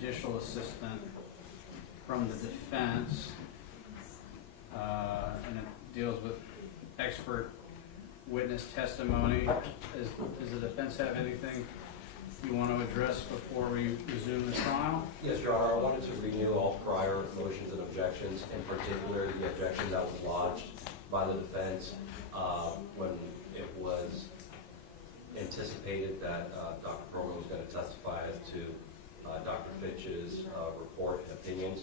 judicial assistant from the defense, and it deals with expert witness testimony. Does the defense have anything you want to address before we resume the trial? Yes, Your Honor. I wanted to renew all prior motions and objections, in particular the objection that was lodged by the defense when it was anticipated that Dr. Pearlman was going to testify as to Dr. Fitch's report and opinions.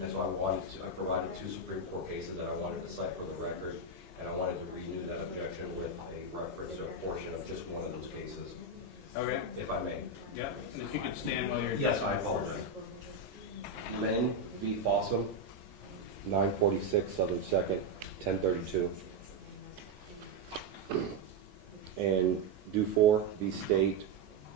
And so I provided 2 Supreme Court cases that I wanted to cite for the record, and I wanted to renew that objection with a reference to a portion of just one of those cases. Okay. If I may. Yeah, and if you could stand while you're... Yes, I apologize. Lynn v. Fossum, 946 Southern 2nd, 1032. And Dufour v. State,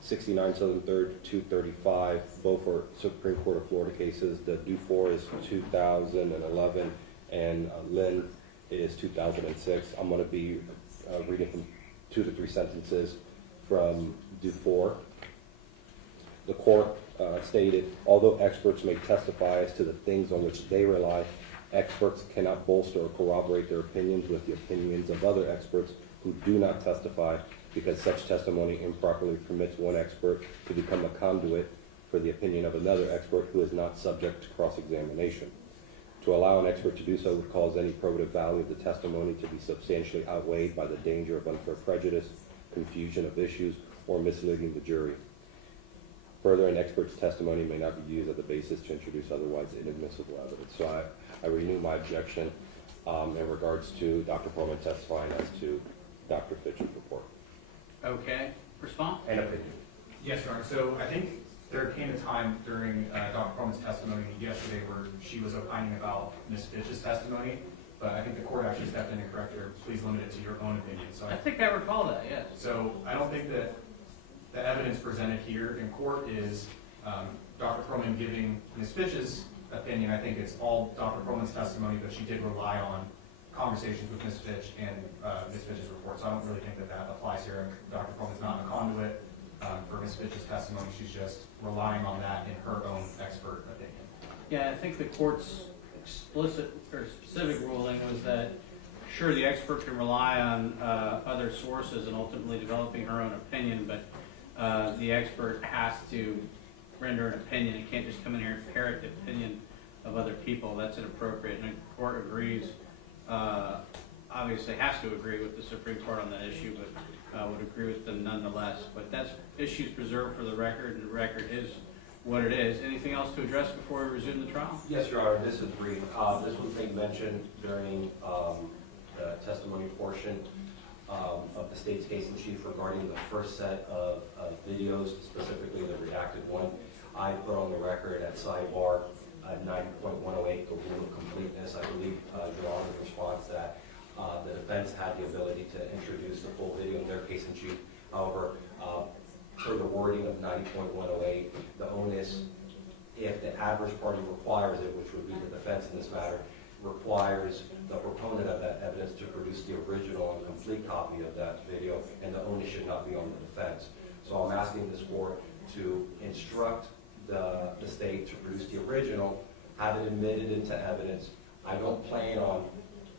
69 Southern 3rd, 235. Both are Supreme Court of Florida cases. The Dufour is 2011, and Lynn is 2006. I'm going to be reading from 2 to 3 sentences from Dufour. The court stated, although experts may testify as to the things on which they rely, experts cannot bolster or corroborate their opinions with the opinions of other experts who do not testify, because such testimony improperly permits one expert to become a conduit for the opinion of another expert who is not subject to cross-examination. To allow an expert to do so would cause any probative value of the testimony to be substantially outweighed by the danger of unfair prejudice, confusion of issues, or misleading the jury. Further, an expert's testimony may not be used as a basis to introduce otherwise inadmissible evidence. So I renew my objection in regards to Dr. Pearlman testifying as to Dr. Fitch's report. Okay. Response? And opinion. Yes, Your Honor. So I think there came a time during Dr. Pearlman's testimony yesterday where she was opining about Ms. Fitch's testimony, but I think the court actually stepped in and corrected her. Please limit it to your own opinion. So I think I recall that, yes. So I don't think that the evidence presented here in court is Dr. Pearlman giving Ms. Fitch's opinion. I think it's all Dr. Pearlman's testimony, but she did rely on conversations with Ms. Fitch and Ms. Fitch's report. So I don't really think that that applies here. Dr. Pearlman's not a conduit for Ms. Fitch's testimony. She's just relying on that in her own expert opinion. Yeah, I think the court's explicit or specific ruling was that, sure, the expert can rely on other sources and ultimately developing her own opinion, but the expert has to render an opinion. It can't just come in here and parrot the opinion of other people. That's inappropriate, and the court agrees, obviously has to agree with the Supreme Court on that issue, but would agree with them nonetheless. But that's issues preserved for the record, and the record is what it is. Anything else to address before we resume the trial? Yes, Your Honor. This is brief. This was being mentioned during the testimony portion of the state's case in chief regarding the first set of videos, specifically the redacted one. I put on the record at sidebar 9.108, the rule of completeness. I believe Your Honor's response that the defense had the ability to introduce the full video in their case in chief. However, per the wording of 90.108, the onus, if the adverse party requires it, which would be the defense in this matter, requires the proponent of that evidence to produce the original and complete copy of that video, and the onus should not be on the defense. So I'm asking this court to instruct the state to produce the original, have it admitted into evidence. I don't plan on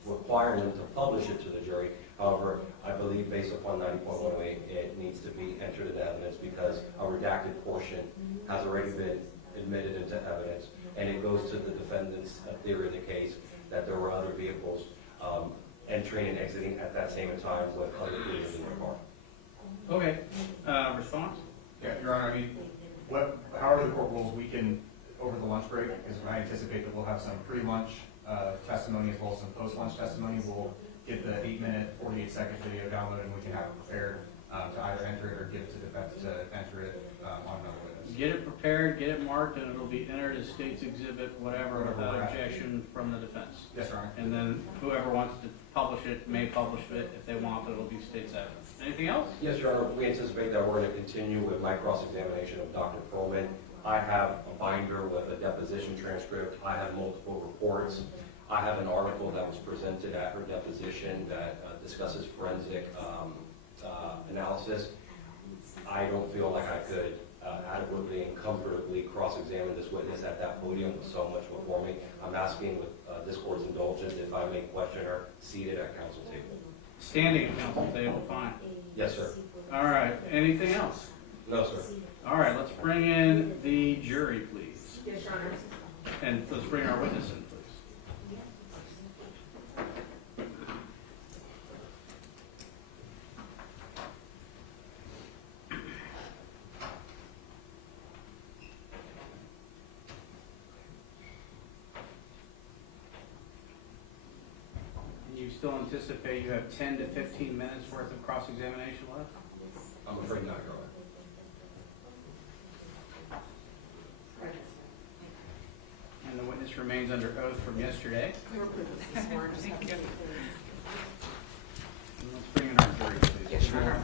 requiring them to publish it to the jury. However, I believe based upon 90.108, it needs to be entered into evidence because a redacted portion has already been admitted into evidence, and it goes to the defendant's theory of the case that there were other vehicles entering and exiting at that same time with other vehicles in their car. Okay. Response? Yeah, Your Honor, I mean, however the court rules, we can, over the lunch break, because I anticipate that we'll have some pre-lunch testimony as well as some post-lunch testimony. We'll get the 8-minute, 48-second video downloaded, and we can have it prepared to either enter it or give it to defense to enter it on another witness. Get it prepared, get it marked, and it'll be entered as state's exhibit, whatever, without objection from the defense. Yes, Your Honor. And then whoever wants to publish it may publish it if they want, but it'll be state's evidence. Anything else? Yes, Your Honor. We anticipate that we're going to continue with my cross-examination of Dr. Pearlman. I have a binder with a deposition transcript. I have multiple reports. I have an article that was presented at her deposition that discusses forensic analysis. I don't feel like I could adequately and comfortably cross-examine this witness at that podium with so much before me. I'm asking with this court's indulgence if I may question her seated at council table. Standing at council table, fine. Yes, sir. All right, anything else? No, sir. All right, let's bring in the jury, please. Yes, Your Honor. And let's bring our witness in, please. And you still anticipate you have 10 to 15 minutes worth of cross-examination left? I'm afraid not, Your Honor. And the witness remains under oath from yesterday. Thank you. And let's bring in our jury, please. Yes, Your Honor.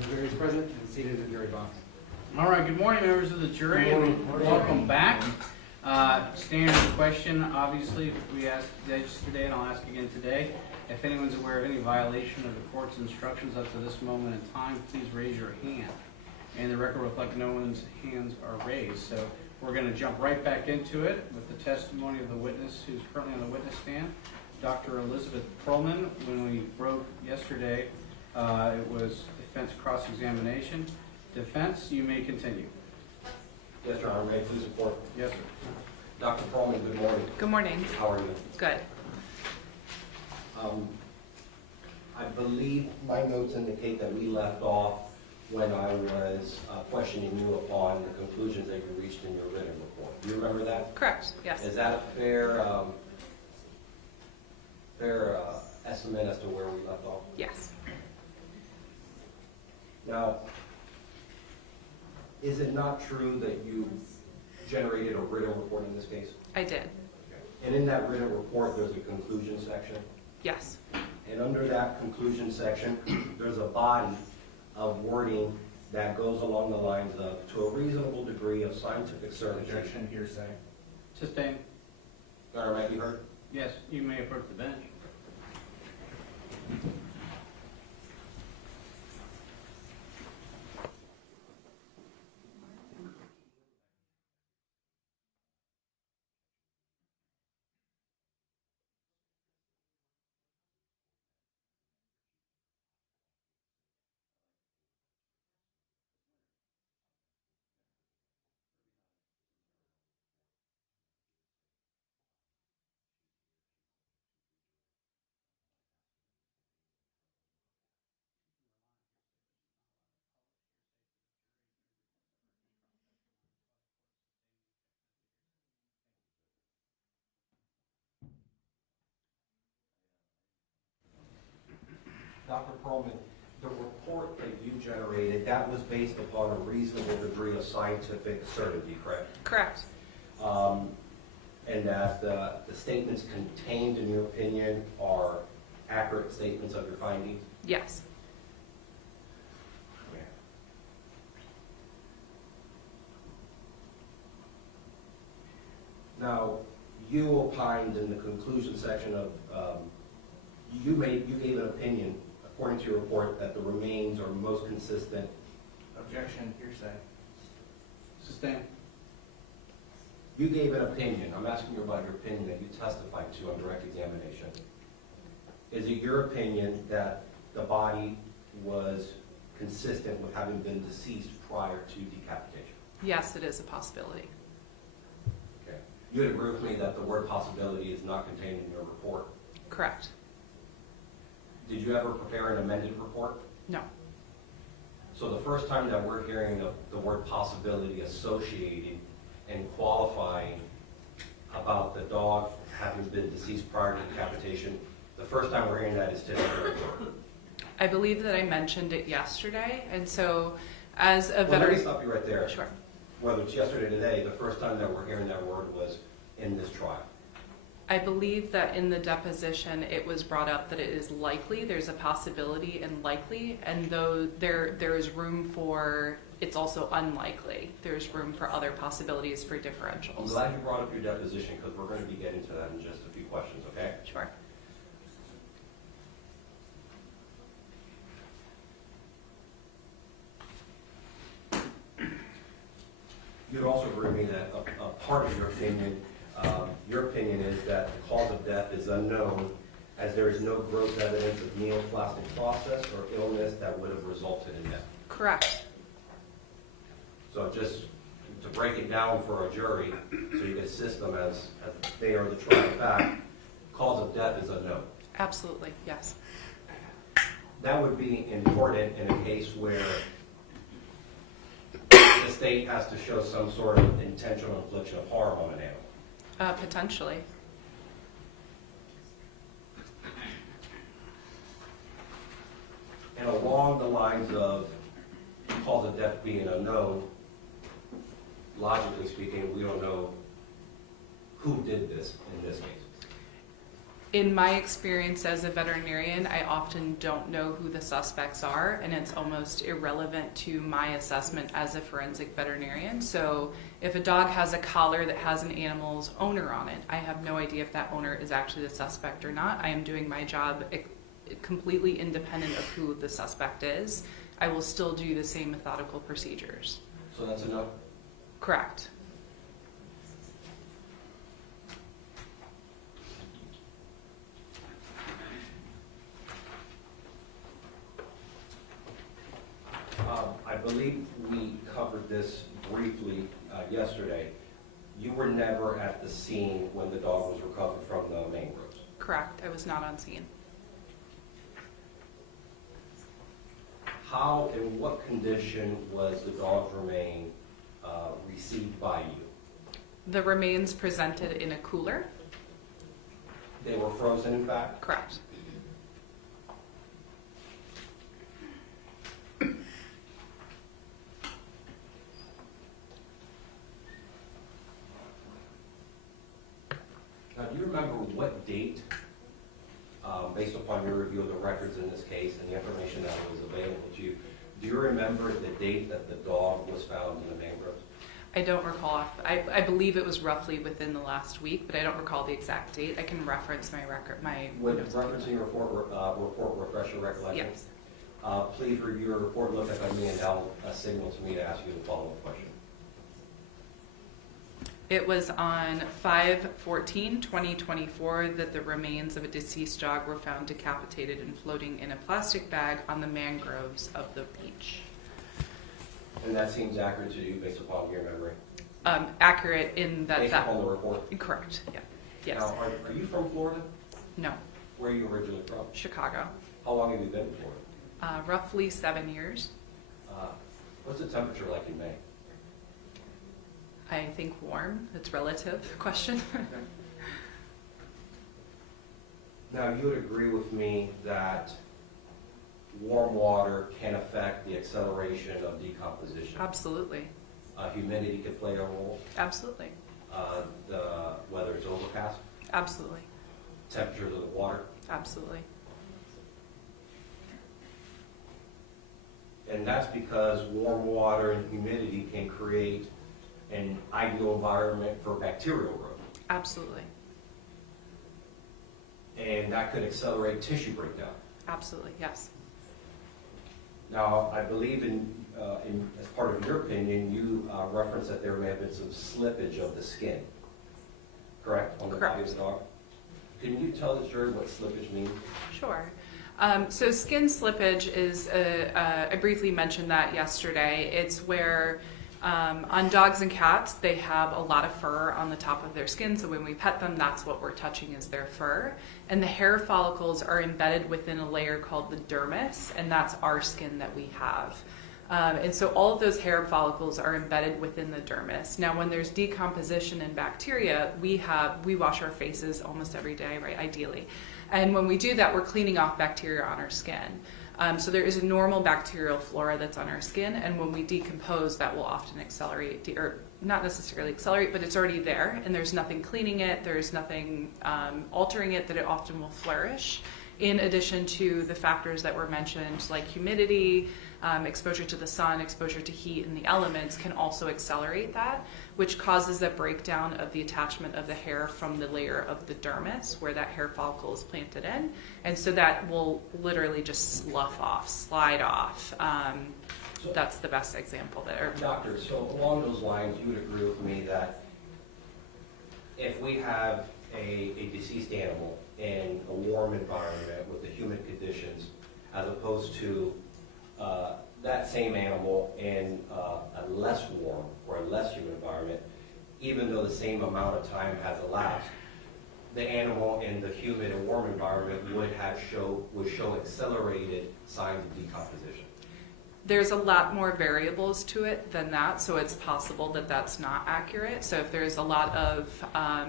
The jury is present and seated in the jury box. All right, good morning, members of the jury, and welcome back. Standard question, obviously, we asked yesterday, and I'll ask again today. If anyone's aware of any violation of the court's instructions up to this moment in time, please raise your hand. And the record will reflect no one's hands are raised. So we're going to jump right back into it with the testimony of the witness who's currently on the witness stand, Dr. Elizabeth Pearlman. When we broke yesterday, it was defense cross-examination. Defense, you may continue. Yes, Your Honor. May I please report? Yes, sir. Dr. Pearlman, good morning. Good morning. How are you? Good. I believe my notes indicate that we left off when I was questioning you upon the conclusions that you reached in your written report. Do you remember that? Correct, yes. Is that a fair estimate as to where we left off? Yes. Now, is it not true that you generated a written report in this case? I did. And in that written report, there's a conclusion section. Yes. And under that conclusion section, there's a body of wording that goes along the lines of, to a reasonable degree of scientific certainty. Objection, hearsay. Sustain. Your Honor, may I be heard? Yes, you may approach the bench. Dr. Pearlman, The report that you generated, that was based upon a reasonable degree of scientific certainty, correct? Correct. And that the statements contained in your opinion are accurate statements of your findings? Yes. Now, you opined in the conclusion section of, you gave an opinion, according to your report, that the remains are most consistent. Objection, hearsay. Sustain. You gave an opinion. I'm asking you about your opinion that you testified to on direct examination. Is it your opinion that the body was consistent with having been deceased prior to decapitation? Yes, it is a possibility. Okay. You would agree with me that the word possibility is not contained in your report? Correct. Did you ever prepare an amended report? No. So the first time that we're hearing of the word possibility associated and qualifying about the dog having been deceased prior to decapitation, the first time we're hearing that is today. I believe that I mentioned it yesterday, and so as a Well, let me veteran... stop you right there. Sure. Whether it's yesterday or today, the first time that we're hearing that word was in this trial. I believe that in the deposition it was brought up that it is likely, there's a possibility and likely, and though there is room for, it's also unlikely. There's room for other possibilities for I'm differentials. glad you brought up your deposition because we're going to be getting to that in just a few questions, okay? Sure. You'd also agree with me that a part of your opinion is that the cause of death is unknown as there is no gross evidence of neoplastic process or illness that would have resulted in death. Correct. So just to break it down for a jury, so you can assist them as they are the trial fact, cause of death is unknown. Absolutely, yes. That would be important in a case where the state has to show some sort of intentional infliction of harm on an animal. Potentially. And along the lines of cause of death being unknown, logically speaking, we don't know who did this in this case. In my experience as a veterinarian, I often don't know who the suspects are, and it's almost irrelevant to my assessment as a forensic veterinarian. So if a dog has a collar that has an animal's owner on it, I have no idea if that owner is actually the suspect or not. I am doing my job completely independent of who the suspect is. I will still do the same methodical procedures. So that's a no? Correct. I believe we covered this briefly yesterday. You were never at the scene when the dog was recovered from the mangroves. Correct. I was not on scene. How, in what condition was the dog's remain received by you? The remains presented in a cooler. They were frozen, in fact? Correct. Now, do you remember what date, based upon your review of the records in this case and the information that was available to you, do you remember the date that the dog was found in the mangroves? I don't recall. I believe it was roughly within the last week, but I don't recall the exact date. I can reference my record. Would referencing your report refresh your recollection? Yes. Please review your report, look at me, and now signal to me to ask you the follow-up question. It was on 5/14/2024 that the remains of a deceased dog were found decapitated and floating in a plastic bag on the mangroves of the beach. And that seems accurate to you based upon your memory? Accurate in that. Based upon the report? Correct. Yeah. Yes. Now, are you from Florida? No. Where are you originally from? Chicago. How long have you been in Florida? Roughly 7 years. What's the temperature like in May? I think warm. It's relative question. Now, you would agree with me that warm water can affect the acceleration of decomposition. Absolutely. Humidity can play a role. Absolutely. Whether it's overcast, Absolutely. temperatures of the water. Absolutely. And that's because warm water and humidity can create an ideal environment for bacterial growth. Absolutely. And that could accelerate tissue breakdown. Absolutely. Yes. Now, I believe as part of your opinion, you referenced that there may have been some slippage of the skin, correct? On the body of the dog? Can you tell the jury what slippage means? Sure. So skin slippage is, I briefly mentioned that yesterday. It's where on dogs and cats, they have a lot of fur on the top of their skin. So when we pet them, that's what we're touching is their fur. And the hair follicles are embedded within a layer called the dermis, and that's our skin that we have. And so all of those hair follicles are embedded within the dermis. Now, when there's decomposition in bacteria, we wash our faces almost every day, right, ideally. And when we do that, we're cleaning off bacteria on our skin. So there is a normal bacterial flora that's on our skin, and when we decompose, that will often accelerate, or not necessarily accelerate, but it's already there, and there's nothing cleaning it, there's nothing altering it, that it often will flourish. In addition to the factors that were mentioned, like humidity, exposure to the sun, exposure to heat and the elements can also accelerate that, which causes a breakdown of the attachment of the hair from the layer of the dermis where that hair follicle is planted in. And so that will literally just slough off, slide off. That's the best example there. Doctor, so along those lines, you would agree with me that if we have a deceased animal in a warm environment with the humid conditions, as opposed to that same animal in a less warm or a less humid environment, even though the same amount of time has elapsed, the animal in the humid and warm environment would show accelerated signs of decomposition. There's a lot more variables to it than that, so it's possible that that's not accurate. So if there's a lot of,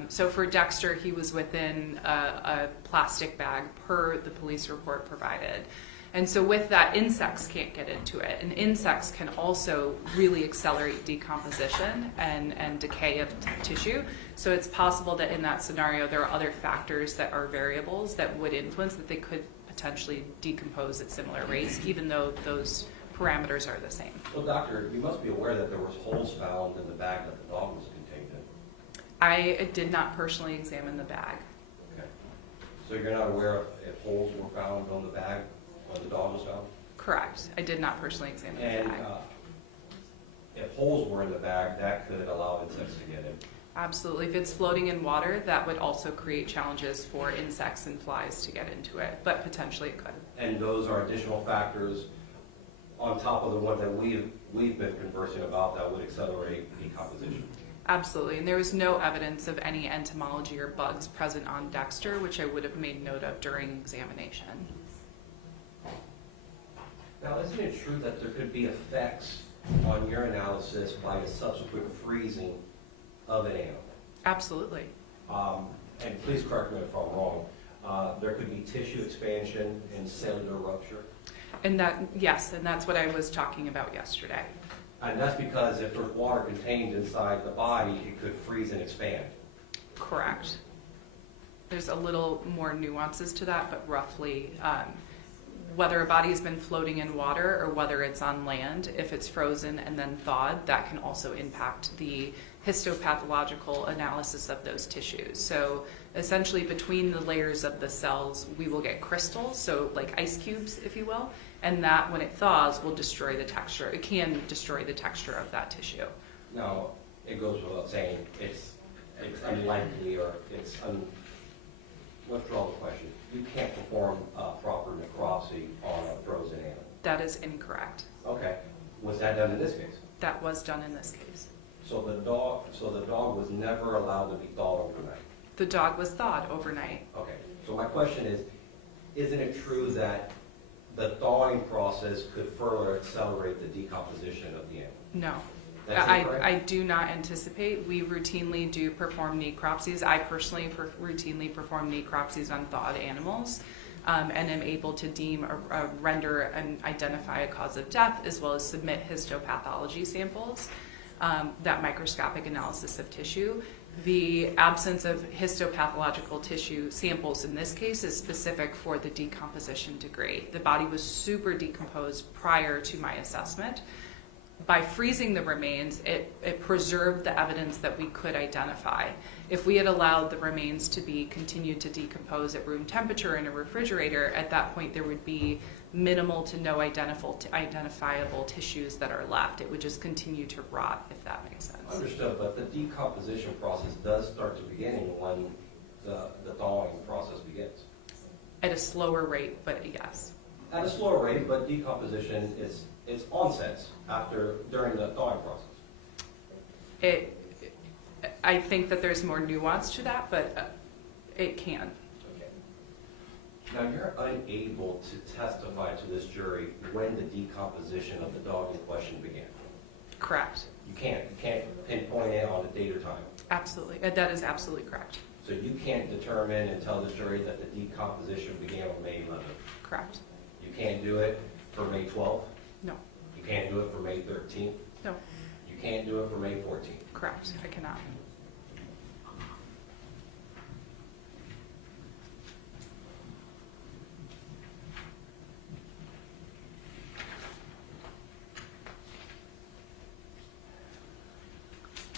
so for Dexter, he was within a plastic bag per the police report provided. And so with that, insects can't get into it. And insects can also really accelerate decomposition and decay of tissue. So it's possible that in that scenario, there are other factors that are variables that would influence that they could potentially decompose at similar rates, even though those parameters are the same. Well, doctor, you must be aware that there was holes found in the bag that the dog was contained in. I did not personally examine the bag. Okay. So you're not aware if holes were found on the bag when the dog was found? Correct. I did not personally examine the And bag. if holes were in the bag, that could allow insects to get in. Absolutely. If it's floating in water, that would also create challenges for insects and flies to get into it, but potentially it could. And those are additional factors on top of the one that we've been conversing about that would accelerate decomposition. Absolutely. And there was no evidence of any entomology or bugs present on Dexter, which I would have made note of during examination. Now, isn't it true that there could be effects on your analysis by the subsequent freezing of an animal? Absolutely. And please correct me if I'm wrong, there could be tissue expansion and cellular rupture. And that, yes, and that's what I was talking about yesterday. And that's because if there's water contained inside the body, it could freeze and expand. Correct. There's a little more nuances to that, but roughly, whether a body has been floating in water or whether it's on land, if it's frozen and then thawed, that can also impact the histopathological analysis of those tissues. So essentially between the layers of the cells, we will get crystals, so like ice cubes, if you will, and that when it thaws will destroy the texture. It can destroy the texture of that tissue. Now, it goes without saying, it's unlikely or withdraw the question. You can't perform proper necropsy on a frozen animal. That is incorrect. Okay. Was that done in this case? That was done in this case. So the dog was never allowed to be thawed overnight. The dog was thawed overnight. Okay. So my question is, isn't it true that the thawing process could further accelerate the decomposition of the animal? No. That's incorrect? I do not anticipate. We routinely do perform necropsies. I personally routinely perform necropsies on thawed animals. and am able to deem, render, and identify a cause of death, as well as submit histopathology samples, that microscopic analysis of tissue. The absence of histopathological tissue samples in this case is specific for the decomposition degree. The body was super decomposed prior to my assessment. By freezing the remains, it preserved the evidence that we could identify. If we had allowed the remains to be continued to decompose at room temperature in a refrigerator, at that point there would be minimal to no identifiable tissues that are left. It would just continue to rot, if that makes sense. Understood, but the decomposition process does start to begin when the thawing process begins. At a slower rate, but yes. At a slower rate, but decomposition it's onsets during the thawing process. I think that there's more nuance to that, but it can. Okay. Now you're unable to testify to this jury when the decomposition of the dog in question began. Correct. You can't pinpoint it on a date or time. Absolutely. That is absolutely correct. So you can't determine and tell the jury that the decomposition began on May 11th. Correct. You can't do it for May 12th. No. You can't do it for May 13th. No. You can't do it for May 14th. Correct. I cannot.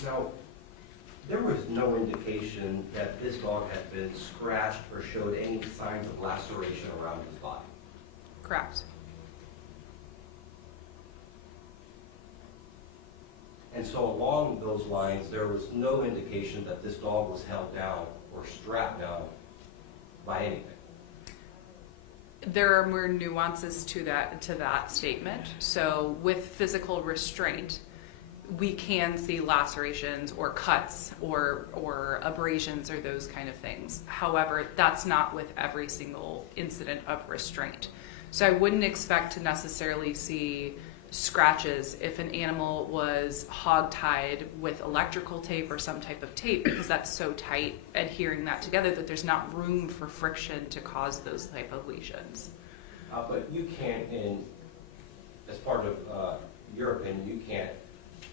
Now, there was no indication that this dog had been scratched or showed any signs of laceration around his body. Correct. And so along those lines, there was no indication that this dog was held down or strapped down by anything. There are more nuances to that statement. So with physical restraint, we can see lacerations or cuts or abrasions or those kind of things. However, that's not with every single incident of restraint. So I wouldn't expect to necessarily see scratches if an animal was hog-tied with electrical tape or some type of tape, because that's so tight, adhering that together, that there's not room for friction to cause those type of lesions. But you can't, as part of your opinion, you can't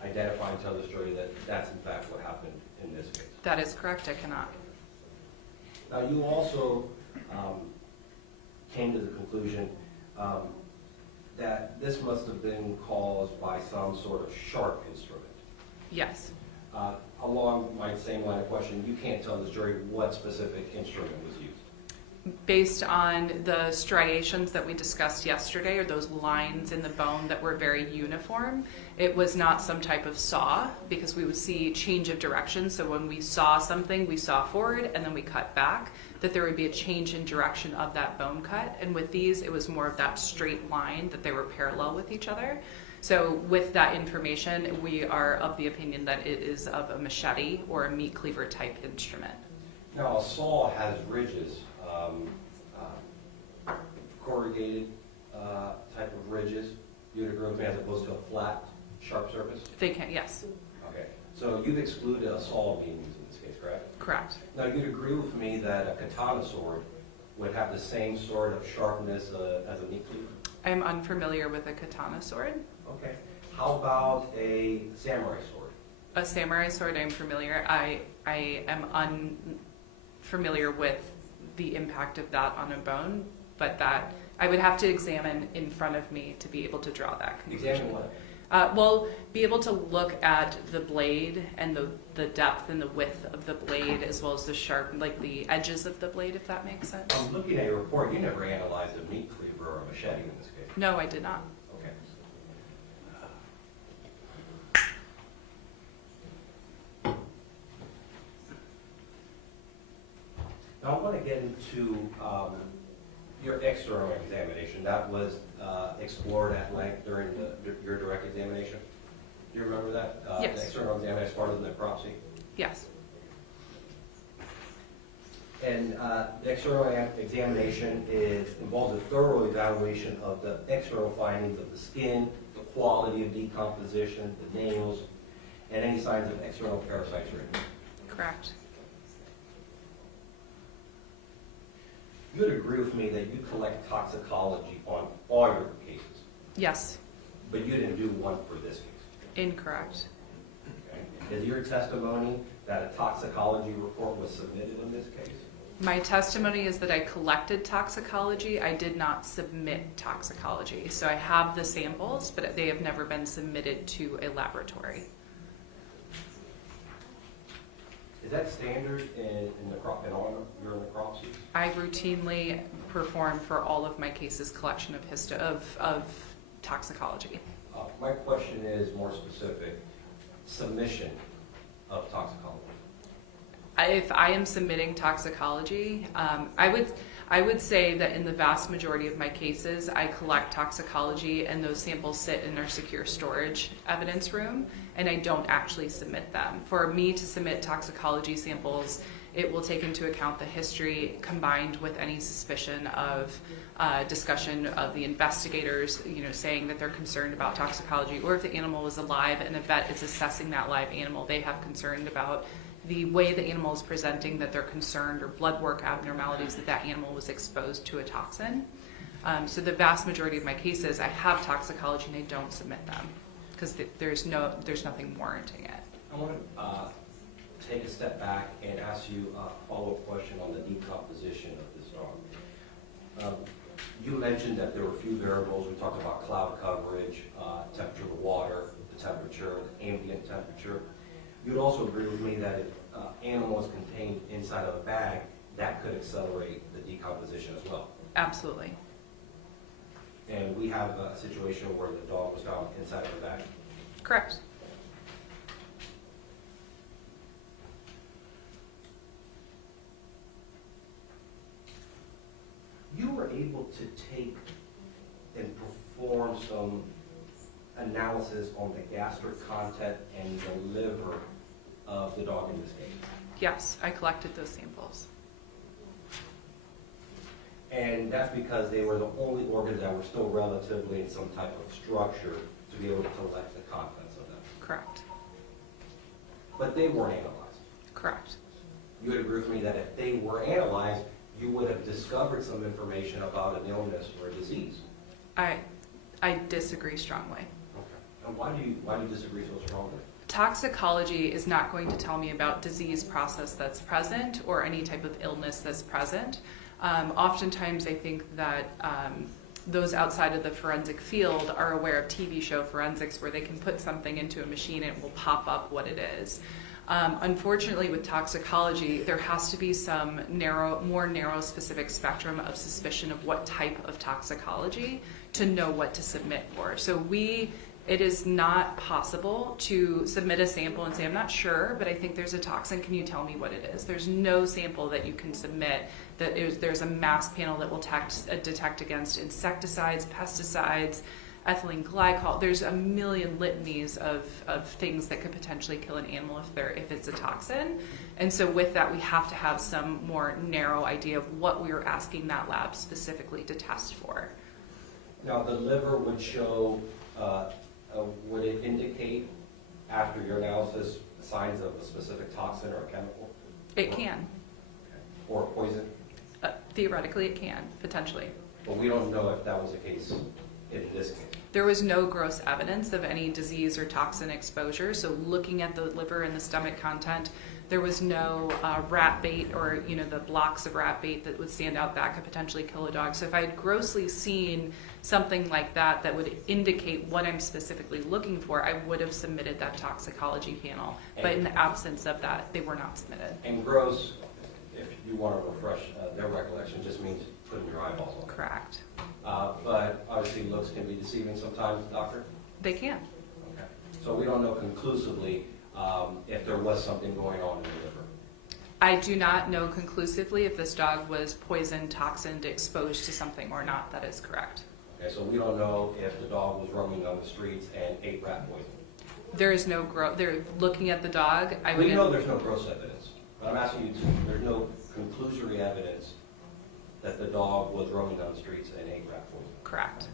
identify and tell the jury that that's in fact what happened in this case. That is correct, I cannot. Now you also came to the conclusion that this must have been caused by some sort of sharp instrument. Yes. Along my same line of question, you can't tell the jury what specific instrument was used. Based on the striations that we discussed yesterday, or those lines in the bone that were very uniform, it was not some type of saw, because we would see change of direction. So when we saw something, we saw forward and then we cut back, that there would be a change in direction of that bone cut. And with these, it was more of that straight line, that they were parallel with each other. So with that information, we are of the opinion that it is of a machete or a meat cleaver type instrument. Now a saw has ridges, corrugated type of ridges. You would agree with me, as opposed to a flat, sharp surface? They can, yes, Okay, so you've excluded a saw being used in this case, correct? correct. Now you'd agree with me that a katana sword would have the same sort of sharpness as a meat cleaver? I am unfamiliar with a katana sword. Okay. How about a samurai sword? A samurai sword, I'm familiar. I am unfamiliar with the impact of that on a bone, but that I would have to examine in front of me to be able to draw that conclusion. Examine what? Well, be able to look at the blade and the depth and the width of the blade, as well as the sharp, like the edges of the blade, if that makes sense. I'm looking at your report. You never analyzed a meat cleaver or a machete in this case. No, I did not. Okay. Now I want to get into your external examination. That was explored at length during your direct examination. Do you remember that? Yes. The external examination as part of the necropsy? Yes. And the external examination involves a thorough evaluation of the external findings of the skin, the quality of decomposition, the nails, and any signs of external parasites or injury. Correct. You would agree with me that you collect toxicology on all your cases, Yes, but you didn't do one for this case. incorrect. Okay. Is your testimony that a toxicology report was submitted in this case? My testimony is that I collected toxicology. I did not submit toxicology. So I have the samples, but they have never been submitted to a laboratory. Is that standard in all your necropsies? I routinely perform for all of my cases collection of toxicology. My question is more specific. Submission of toxicology. If I am submitting toxicology, I would say that in the vast majority of my cases, I collect toxicology and those samples sit in our secure storage evidence room, and I don't actually submit them. For me to submit toxicology samples, it will take into account the history combined with any suspicion of discussion of the investigators, saying that they're concerned about toxicology, or if the animal was alive and a vet is assessing that live animal, they have concern about the way the animal is presenting, that they're concerned, or blood work abnormalities that that animal was exposed to a toxin. So the vast majority of my cases, I have toxicology and I don't submit them because there's nothing warranting it. I want to take a step back and ask you a follow-up question on the decomposition of this dog. You mentioned that there were a few variables. We talked about cloud coverage, temperature of the water, the temperature, the ambient temperature. You would also agree with me that if animal is contained inside of a bag, that could accelerate the decomposition as well. Absolutely. And we have a situation where the dog was found inside of a bag. Correct. You were able to take and perform some analysis on the gastric content and the liver of the dog in this case. Yes, I collected those samples. And that's because they were the only organs that were still relatively in some type of structure to be able to collect the contents of them. Correct. But they weren't analyzed. Correct. You would agree with me that if they were analyzed, you would have discovered some information about an illness or a disease. I disagree strongly. Okay. And why do you disagree so strongly? Toxicology is not going to tell me about disease process that's present or any type of illness that's present. Oftentimes I think that those outside of the forensic field are aware of TV show forensics where they can put something into a machine and it will pop up what it is. Unfortunately, with toxicology, there has to be some more narrow specific spectrum of suspicion of what type of toxicology to know what to submit for. So it is not possible to submit a sample and say, I'm not sure, but I think there's a toxin. Can you tell me what it is? There's no sample that you can submit that there's a mass panel that will detect against insecticides, pesticides, ethylene glycol. There's a million litanies of things that could potentially kill an animal if it's a toxin. And so with that, we have to have some more narrow idea of what we are asking that lab specifically to test for. Now, the liver would show, would it indicate after your analysis signs of a specific toxin or a chemical? It can. Or poison? Theoretically, it can, potentially. But we don't know if that was the case in this case. There was no gross evidence of any disease or toxin exposure. So looking at the liver and the stomach content, there was no rat bait or the blocks of rat bait that would stand out that could potentially kill a dog. So if I had grossly seen something like that that would indicate what I'm specifically looking for, I would have submitted that toxicology panel. But in the absence of that, they were not submitted. And gross, if you want to refresh their recollection, just means putting your eyeballs on it. Correct. But obviously looks can be deceiving sometimes, doctor? They can. Okay. So we don't know conclusively if there was something going on in the liver. I do not know conclusively if this dog was poisoned, toxined, exposed to something or not. That is correct. Okay, so we don't know if the dog was roaming on the streets and ate rat poison. There is no they're looking at the dog. We know there's no gross evidence, but I'm asking you, there's no conclusory evidence that the dog was roaming on the streets and ate rat poison. Correct.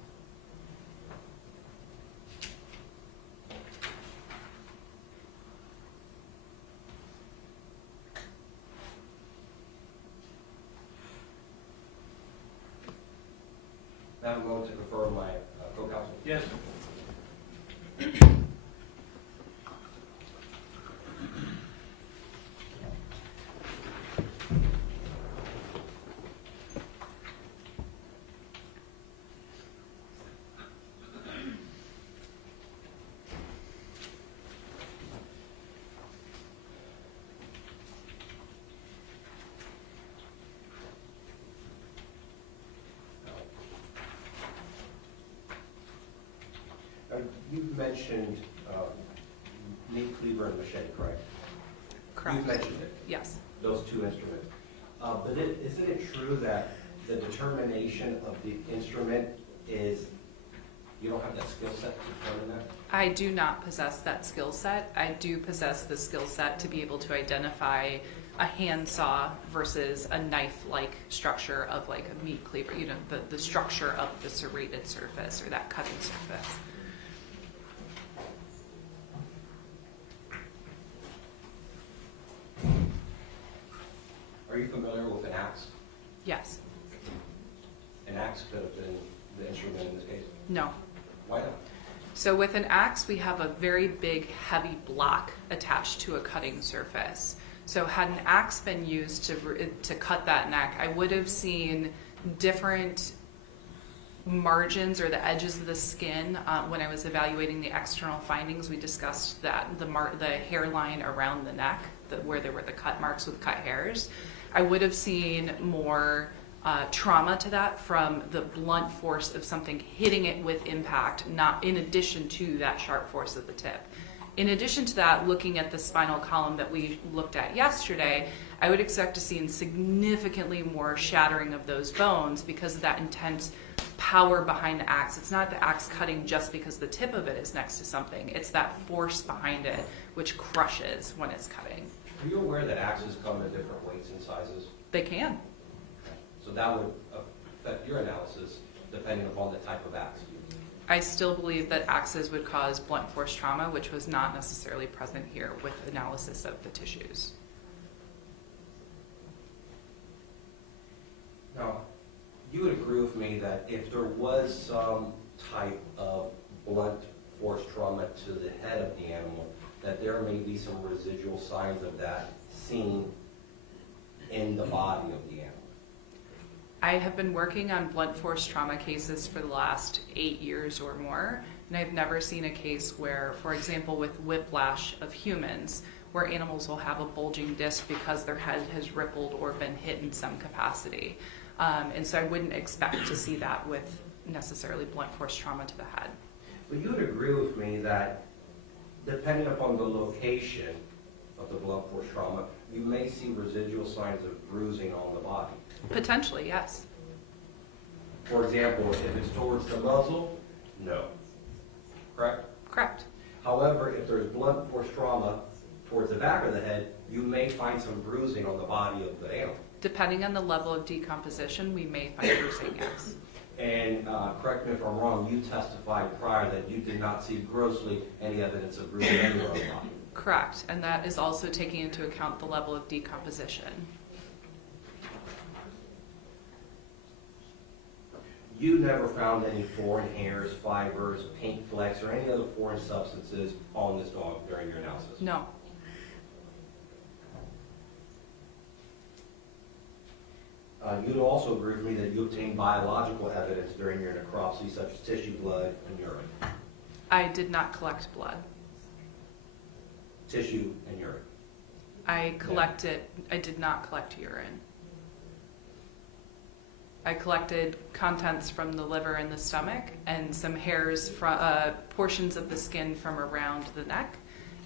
May I have a moment to confer with my co-counsel? Yes. You've mentioned meat cleaver and machete, correct? Correct. You've mentioned it, Yes. those two instruments. But isn't it true that the determination of the instrument is, you don't have that skill set to determine that? I do not possess that skill set. I do possess the skill set to be able to identify a handsaw versus a knife-like structure of like a meat cleaver, you know, the structure of the serrated surface or that cutting surface. Are you familiar with an axe? Yes. An axe could have been the instrument in this case. No. Why not? So with an axe, we have a very big, heavy block attached to a cutting surface. So had an axe been used to cut that neck, I would have seen different margins or the edges of the skin. When I was evaluating the external findings, we discussed that the hairline around the neck, where there were the cut marks with cut hairs. I would have seen more trauma to that from the blunt force of something hitting it with impact, not in addition to that sharp force of the tip. In addition to that, looking at the spinal column that we looked at yesterday, I would expect to see significantly more shattering of those bones because of that intense power behind the axe. It's not the axe cutting just because the tip of it is next to something. It's that force behind it which crushes when it's cutting. Are you aware that axes come in different weights and sizes? They can. So that would affect your analysis depending upon the type of axe used. I still believe that axes would cause blunt force trauma, which was not necessarily present here with analysis of the tissues. Now, you would agree with me that if there was some type of blunt force trauma to the head of the animal, that there may be some residual signs of that seen in the body of the animal? I have been working on blunt force trauma cases for the last 8 years or more, and I've never seen a case where, for example, with whiplash of humans, where animals will have a bulging disc because their head has rippled or been hit in some capacity. And so I wouldn't expect to see that with necessarily blunt force trauma to the head. But you would agree with me that depending upon the location of the blunt force trauma, you may see residual signs of bruising on the body. Potentially, yes. For example, if it's towards the muzzle, no. Correct? Correct. However, if there's blunt force trauma towards the back of the head, you may find some bruising on the body of the animal. Depending on the level of decomposition, we may find bruising, yes. And correct me if I'm wrong, you testified prior that you did not see grossly any evidence of bruising anywhere on the body. Correct, and that is also taking into account the level of decomposition. You never found any foreign hairs, fibers, paint flecks, or any other foreign substances on this dog during your analysis? No. You'd also agree with me that you obtained biological evidence during your necropsy, such as tissue, blood, and urine. I did not collect blood. Tissue and urine. I did not collect urine. I collected contents from the liver and the stomach and some hairs from portions of the skin from around the neck.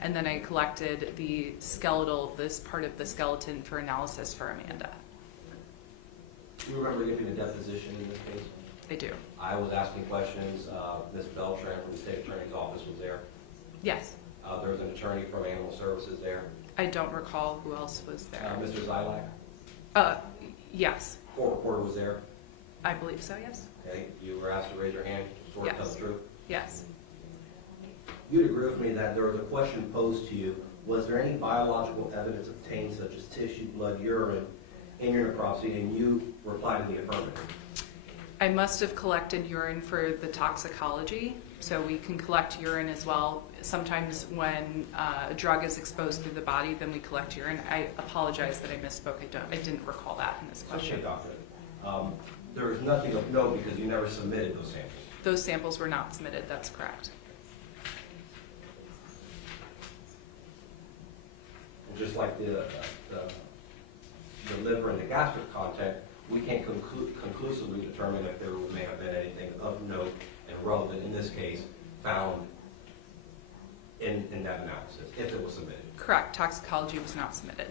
And then I collected the this part of the skeleton for analysis for Amanda. Do you remember giving a deposition in this case? I do. I was asking questions. Ms. Beltran from the State Attorney's Office was there. Yes. There was an attorney from Animal Services there. I don't recall who else was there. Mr. Zilak, Yes. court reporter was there. I believe so, yes. Okay, you were asked to raise your hand, swear to tell the truth. Yes. You'd agree with me that there was a question posed to you. Was there any biological evidence obtained, such as tissue, blood, urine, in your necropsy, and you replied in the affirmative? I must have collected urine for the toxicology, so we can collect urine as well. Sometimes when a drug is exposed through the body, then we collect urine. I apologize that I misspoke. I didn't recall that in this Okay, question. doctor. There is nothing of note because you never submitted those samples. Those samples were not submitted, that's correct. And just like the liver and the gastric content, we can't conclusively determine if there may have been anything of note and relevant, in this case, found in that analysis, if it was submitted. Correct, toxicology was not submitted.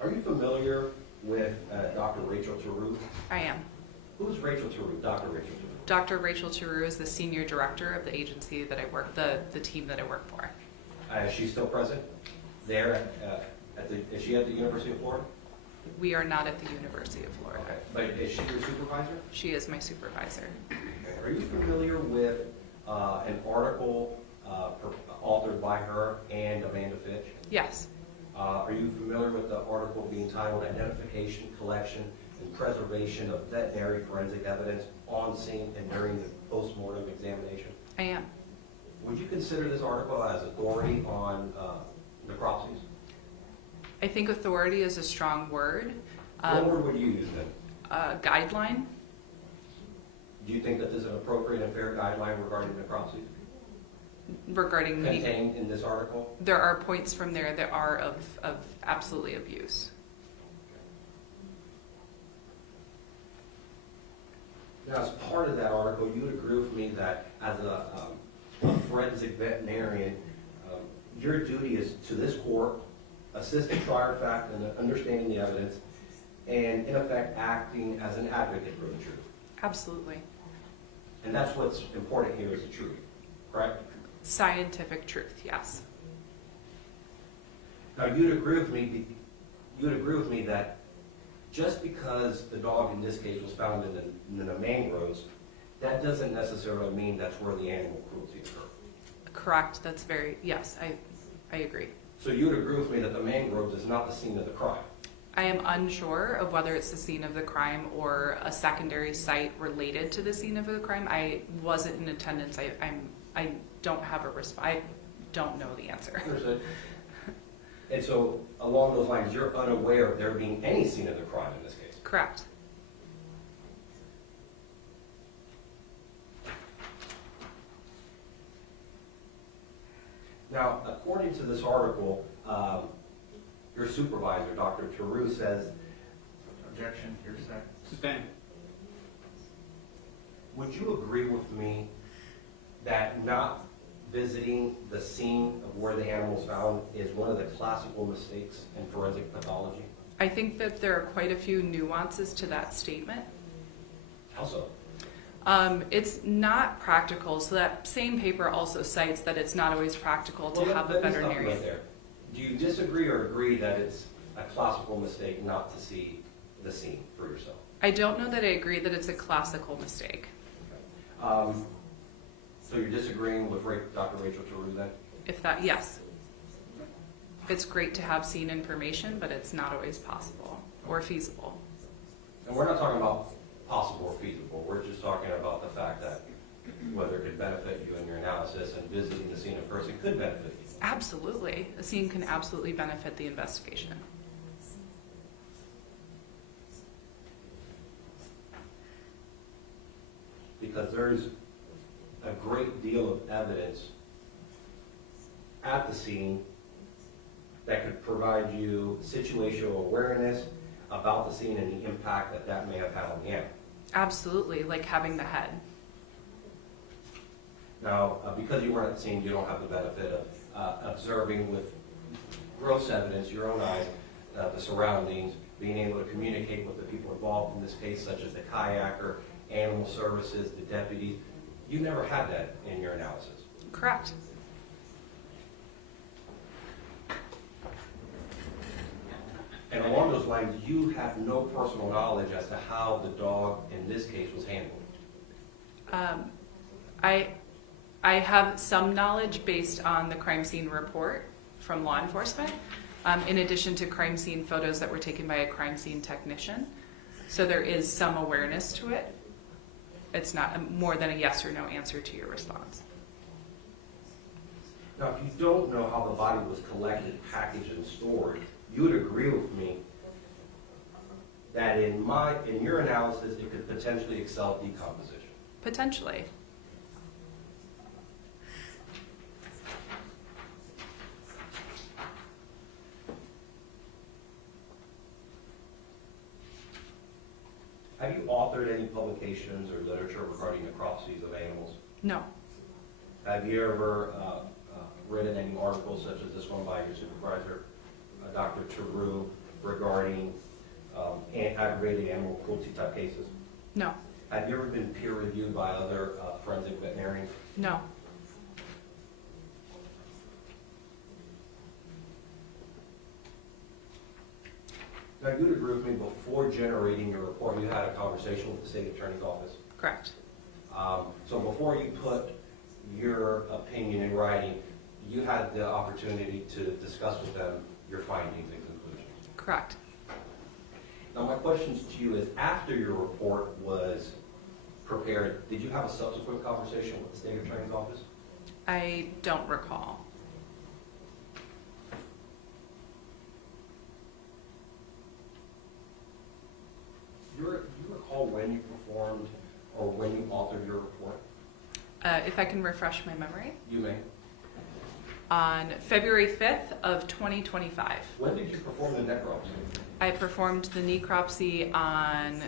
Are you familiar with Dr. Rachel Theroux? I am. Who's Rachel Theroux, Dr. Rachel Theroux? Dr. Rachel Theroux is the senior director of the agency that I work, the team that I work for. Is she still present there is she at the University of Florida? We are not at the University of Florida. Okay. But is she your supervisor? She is my supervisor. Okay. Are you familiar with an article authored by her and Amanda Fitch? Yes, Are you familiar with the article being titled Identification, Collection, and Preservation of Veterinary Forensic Evidence on Scene and During the Postmortem Examination? I am. Would you consider this article as authority on necropsies? I think authority is a strong word. What word would you use then? Guideline. Do you think that this is an appropriate and fair guideline regarding necropsies Regarding me, contained in this article? there are points from there that are of absolutely abuse. Now, as part of that article, you would agree with me that as a forensic veterinarian, your duty is to this court, assist the trier of fact in understanding the evidence, and in effect acting as an advocate for the truth. Absolutely. And that's what's important here is the truth, correct? Scientific truth, yes. Now, you'd agree with me that just because the dog in this case was found in the mangroves, that doesn't necessarily mean that's where the animal cruelty occurred. Correct. That's very, yes, I agree. So you would agree with me that the mangroves is not the scene of the crime? I am unsure of whether it's the scene of the crime or a secondary site related to the scene of the crime. I wasn't in attendance. I don't have a response. I don't know the answer. Understood. And so along those lines, you're unaware of there being any scene of the crime in this case? Correct. Now, according to this article, your supervisor, Dr. Theroux, says, Objection, here's second. Sustained. would you agree with me that not visiting the scene of where the animal was found is one of the classical mistakes in forensic pathology? I think that there are quite a few nuances to that statement. How so? It's not practical. So that same paper also cites that it's not always practical to have a let me stop you veterinarian. right there. Do you disagree or agree that it's a classical mistake not to see the scene for yourself? I don't know that I agree that it's a classical mistake. So you're disagreeing with Dr. Rachel Theroux then? If that, yes. It's great to have scene information, but it's not always possible or feasible. And we're not talking about possible or feasible. We're just talking about the fact that whether it could benefit you in your analysis and visiting the scene in person could benefit you. Absolutely. A scene can absolutely benefit the investigation. Because there's a great deal of evidence at the scene that could provide you situational awareness about the scene and the impact that that may have had on the animal. Absolutely, like having the head. Now, because you weren't at the scene, you don't have the benefit of observing with gross evidence, your own eyes, the surroundings, being able to communicate with the people involved in this case, such as the kayaker, animal services, the deputies. You never had that in your analysis. Correct. And along those lines, you have no personal knowledge as to how the dog in this case was handled. I have some knowledge based on the crime scene report from law enforcement, in addition to crime scene photos that were taken by a crime scene technician. So there is some awareness to it. It's not more than a yes or no answer to your response. Now, if you don't know how the body was collected, packaged, and stored, you would agree with me that in your analysis, it could potentially excel decomposition. Potentially. Have you authored any publications or literature regarding necropsies of animals? No. Have you ever written any articles such as this one by your supervisor, Dr. Theroux, regarding aggravated animal cruelty type cases? No. Have you ever been peer reviewed by other forensic veterinarians? No. Now, you'd agree with me, before generating your report, you had a conversation with the state attorney's office. Correct. So before you put your opinion in writing, you had the opportunity to discuss with them your findings and conclusions. Correct. Now, my questions to you is, after your report was prepared, did you have a subsequent conversation with the state attorney's office? I don't recall. Do you recall when you performed or when you authored your report? If I can refresh my memory. You may. On February 5th of 2025. When did you perform the necropsy? I performed the necropsy on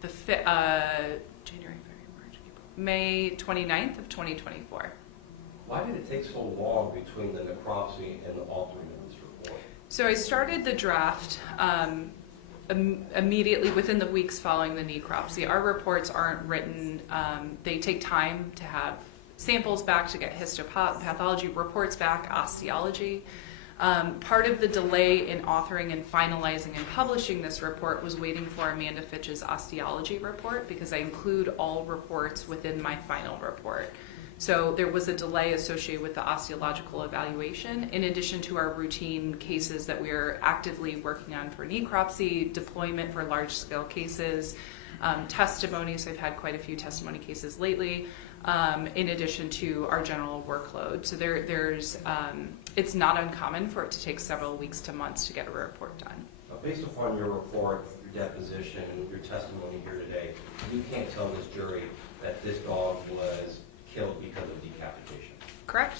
the January, February, March, April, May 29th of 2024. Why did it take so long between the necropsy and the authoring of this report? So I started the draft immediately within the weeks following the necropsy. Our reports aren't written. They take time to have samples back, to get histopathology reports back, osteology. Part of the delay in authoring and finalizing and publishing this report was waiting for Amanda Fitch's osteology report, because I include all reports within my final report. So there was a delay associated with the osteological evaluation, in addition to our routine cases that we are actively working on for necropsy, deployment for large-scale cases, testimonies. I've had quite a few testimony cases lately, in addition to our general workload. So it's not uncommon for it to take several weeks to months to get a report done. Based upon your report, your deposition, your testimony here today, you can't tell this jury that this dog was killed because of decapitation. Correct?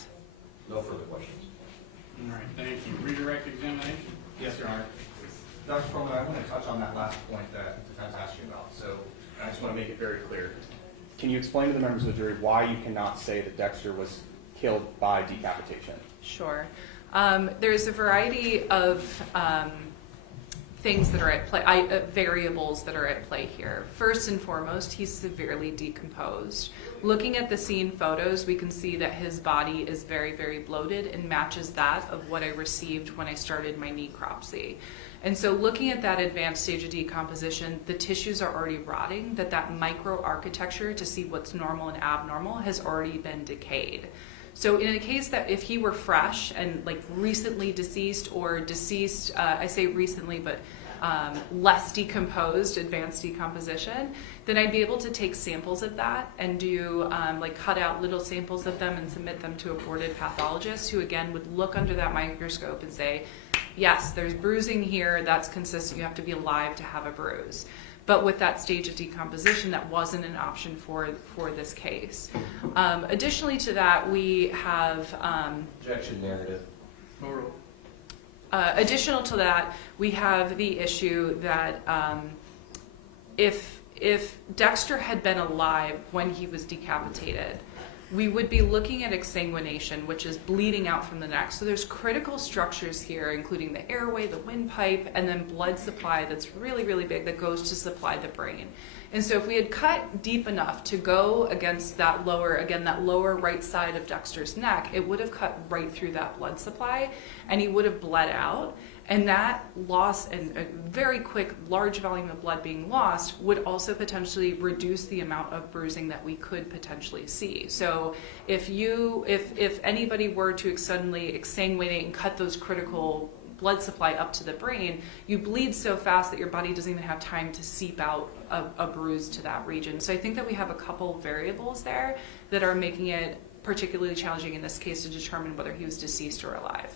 No further questions. All right, thank you. Redirect examination? Yes, Your Honor. Dr. Pearlman, I want to touch on that last point that the defense asked you about. So I just want to make it very clear. Can you explain to the members of the jury why you cannot say that Dexter was killed by decapitation? Sure. There's a variety of things that are at play, variables that are at play here. First and foremost, he's severely decomposed. Looking at the scene photos, we can see that his body is very, very bloated and matches that of what I received when I started my necropsy. And so looking at that advanced stage of decomposition, the tissues are already rotting, that microarchitecture to see what's normal and abnormal has already been decayed. So in a case that if he were fresh and like recently deceased or deceased, I say recently, but less decomposed, advanced decomposition, then I'd be able to take samples of that and do like cut out little samples of them and submit them to a boarded pathologist who again would look under that microscope and say, yes, there's bruising here, that's consistent, you have to be alive to have a bruise. But with that stage of decomposition, that wasn't an option for this case. Additionally to that, we have... Objection narrative. Additional to that, we have the issue that if Dexter had been alive when he was decapitated, we would be looking at exsanguination, which is bleeding out from the neck. So there's critical structures here, including the airway, the windpipe, and then blood supply that's really, really big that goes to supply the brain. And so if we had cut deep enough to go against that lower right side of Dexter's neck, it would have cut right through that blood supply, and he would have bled out. And that loss and a very quick, large volume of blood being lost would also potentially reduce the amount of bruising that we could potentially see. So if anybody were to suddenly exsanguinate and cut those critical blood supply up to the brain, you bleed so fast that your body doesn't even have time to seep out a bruise to that region. So I think that we have a couple variables there that are making it particularly challenging in this case to determine whether he was deceased or alive.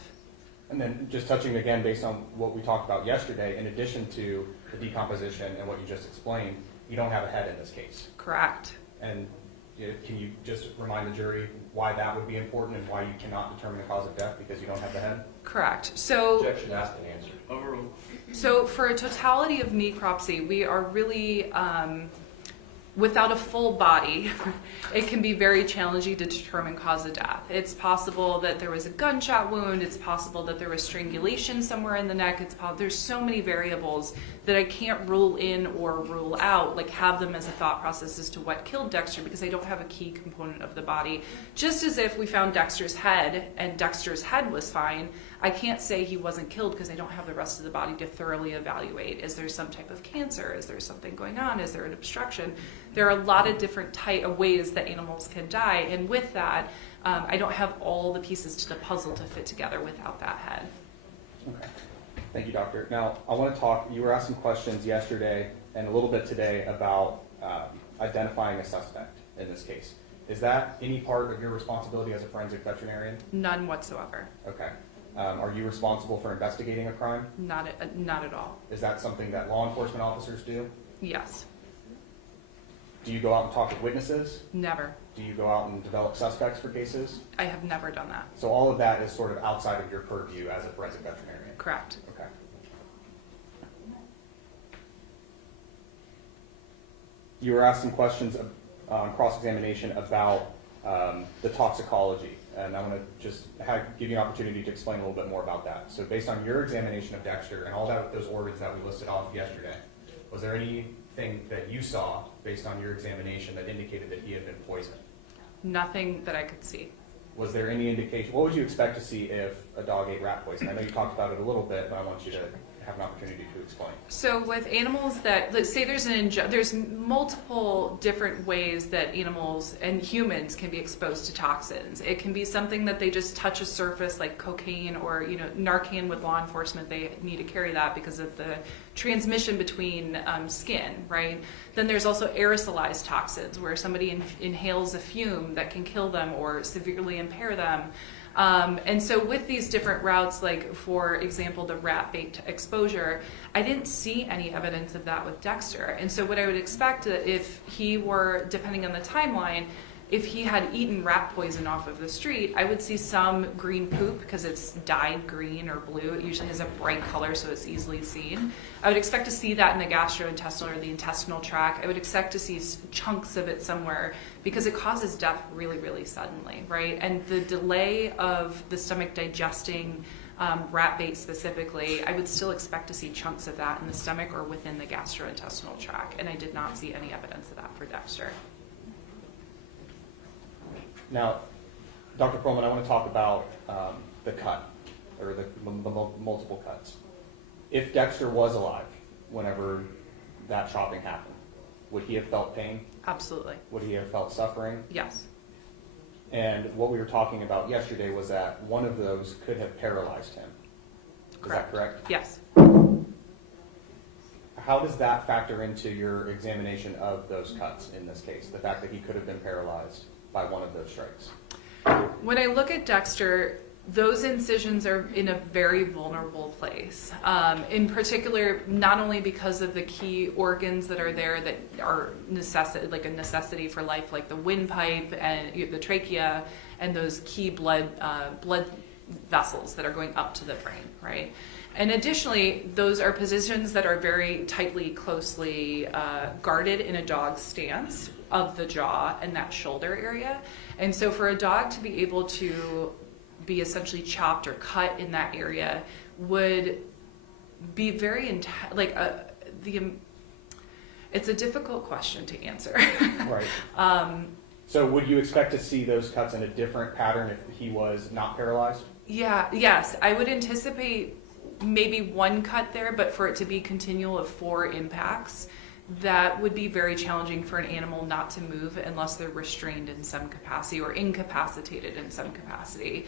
And then just touching again based on what we talked about yesterday, in addition to the decomposition and what you just explained, you don't have a head in this case. Correct. And can you just remind the jury why that would be important and why you cannot determine the cause of death because you don't have the head? Correct. So Objection asked and answered. Overruled. So for a totality of necropsy, we are really, without a full body, it can be very challenging to determine cause of death. It's possible that there was a gunshot wound. It's possible that there was strangulation somewhere in the neck. There's so many variables that I can't rule in or rule out, like have them as a thought process as to what killed Dexter, because I don't have a key component of the body. Just as if we found Dexter's head and Dexter's head was fine, I can't say he wasn't killed because I don't have the rest of the body to thoroughly evaluate. Is there some type of cancer? Is there something going on? Is there an obstruction? There are a lot of different type of ways that animals can die, and with that, I don't have all the pieces to the puzzle to fit together without that head. Okay. Thank you, doctor. Now, I want to talk, you were asked some questions yesterday and a little bit today about identifying a suspect in this case. Is that any part of your responsibility as a forensic veterinarian? None whatsoever. Okay. Are you responsible for investigating a crime? Not at all. Is that something that law enforcement officers do? Yes. Do you go out and talk with witnesses? Never. Do you go out and develop suspects for cases? I have never done that. So all of that is sort of outside of your purview as a forensic veterinarian? Correct. Okay. You were asked some questions on cross-examination about the toxicology, and I want to just give you an opportunity to explain a little bit more about that. So based on your examination of Dexter and all those organs that we listed off yesterday, was there anything that you saw based on your examination that indicated that he had been poisoned? Nothing that I could see. Was there any indication, what would you expect to see if a dog ate rat poison? I know you talked about it a little bit, but I want you to have an opportunity to explain. So with animals that, let's say there's multiple different ways that animals and humans can be exposed to toxins. It can be something that they just touch a surface like cocaine or, Narcan with law enforcement, they need to carry that because of the transmission between skin, right? Then there's also aerosolized toxins where somebody inhales a fume that can kill them or severely impair them. And so with these different routes, like for example, the rat bait exposure, I didn't see any evidence of that with Dexter. And so what I would expect if he were, depending on the timeline, if he had eaten rat poison off of the street, I would see some green poop because it's dyed green or blue. It usually has a bright color, so it's easily seen. I would expect to see that in the gastrointestinal or the intestinal tract. I would expect to see chunks of it somewhere because it causes death really, really suddenly, right? And the delay of the stomach digesting rat bait specifically, I would still expect to see chunks of that in the stomach or within the gastrointestinal tract. And I did not see any evidence of that for Dexter. Now, Dr. Pearlman, I want to talk about the cut, or the multiple cuts. If Dexter was alive whenever that chopping happened, would he have felt pain? Absolutely. Would he have felt suffering? Yes. And what we were talking about yesterday was that one of those could have paralyzed him. Is that correct? Yes. How does that factor into your examination of those cuts in this case, the fact that he could have been paralyzed by one of those strikes? When I look at Dexter, those incisions are in a very vulnerable place. In particular, not only because of the key organs that are there that are like a necessity for life, like the windpipe and the trachea, and those key blood vessels that are going up to the brain, right? And additionally, those are positions that are very tightly, closely guarded in a dog's stance of the jaw and that shoulder area. And so for a dog to be able to be essentially chopped or cut in that area would be very it's a difficult question to answer. Right. So would you expect to see those cuts in a different pattern if he was not paralyzed? Yes, I would anticipate maybe one cut there, but for it to be continual of 4 impacts, that would be very challenging for an animal not to move unless they're restrained in some capacity or incapacitated in some capacity.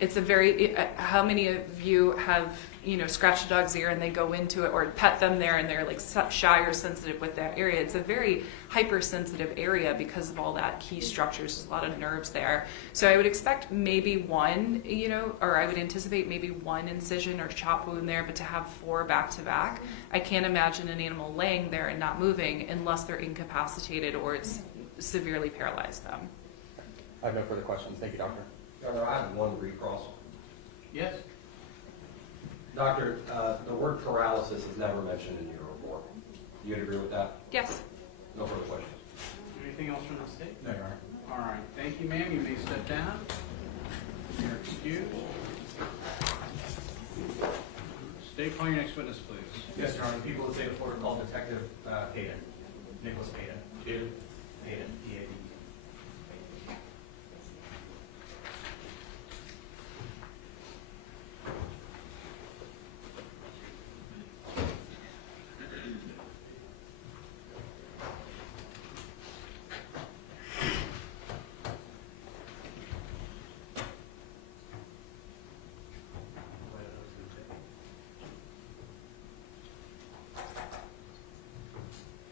It's a very, how many of you have, scratched a dog's ear and they go into it or pet them there and they're like shy or sensitive with that area? It's a very hypersensitive area because of all that key structures. There's a lot of nerves there. So I would expect maybe one, or I would anticipate maybe one incision or chop wound there, but to have 4 back to back, I can't imagine an animal laying there and not moving unless they're incapacitated or it's severely paralyzed them. I have no further questions. Thank you, doctor. Your Honor, I have one recross. Yes? Doctor, the word paralysis is never mentioned in your report. Do you agree with that? Yes. No further questions. Anything else from the state? No, Your Honor. All right, thank you, ma'am. You may step down. You're excused. State, call your next witness, please. Yes, Your Honor, the people of the state of Florida call Detective Peyton, Nicholas Peyton. Peyton, P-A-D.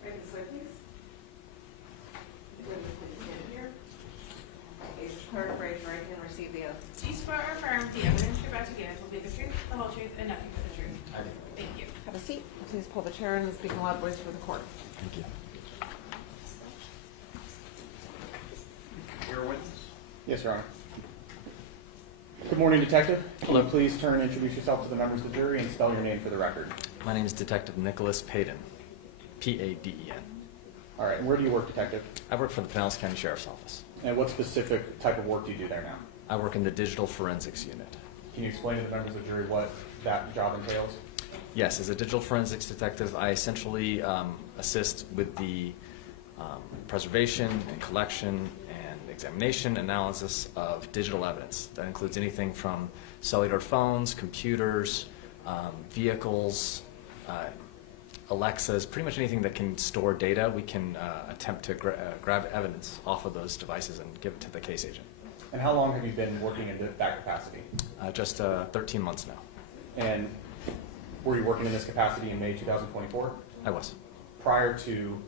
Right this way, please. Witness, please stand here. Please, clerk, raise your right hand and receive the oath. Do you swear or affirm the evidence you're about to give will be the truth, the whole truth, and nothing but the truth? I do. Thank you. Have a seat. Please pull the chair and speak in a loud voice for the court. Thank you. Your witness. Yes, Your Honor. Good morning, Detective. Hello. Please turn and introduce yourself to the members of the jury and spell your name for the record. My name is Detective Nicholas Peyton, P-A-D-E-N. All right, and where do you work, Detective? I work for the Pinellas County Sheriff's Office. And what specific type of work do you do there now? I work in the Digital Forensics Unit. Can you explain to the members of the jury what that job entails? Yes, as a digital forensics detective, I essentially assist with the preservation and collection and examination analysis of digital evidence. That includes anything from cellular phones, computers, vehicles, Alexas, pretty much anything that can store data. We can attempt to grab evidence off of those devices and give it to the case agent. And how long have you been working in that capacity? Just 13 months now. And were you working in this capacity in May 2024? I was. Prior to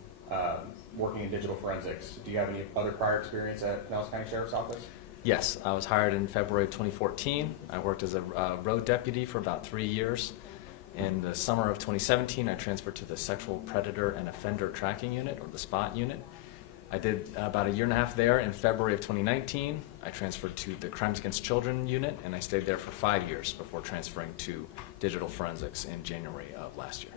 working in digital forensics, do you have any other prior experience at Pinellas County Sheriff's Office? Yes, I was hired in February of 2014. I worked as a road deputy for about 3 years. In the summer of 2017, I transferred to the Sexual Predator and Offender Tracking Unit, or the SPOT unit. I did about a year and a half there. In February of 2019, I transferred to the Crimes Against Children unit, and I stayed there for 5 years before transferring to digital forensics in January of last year.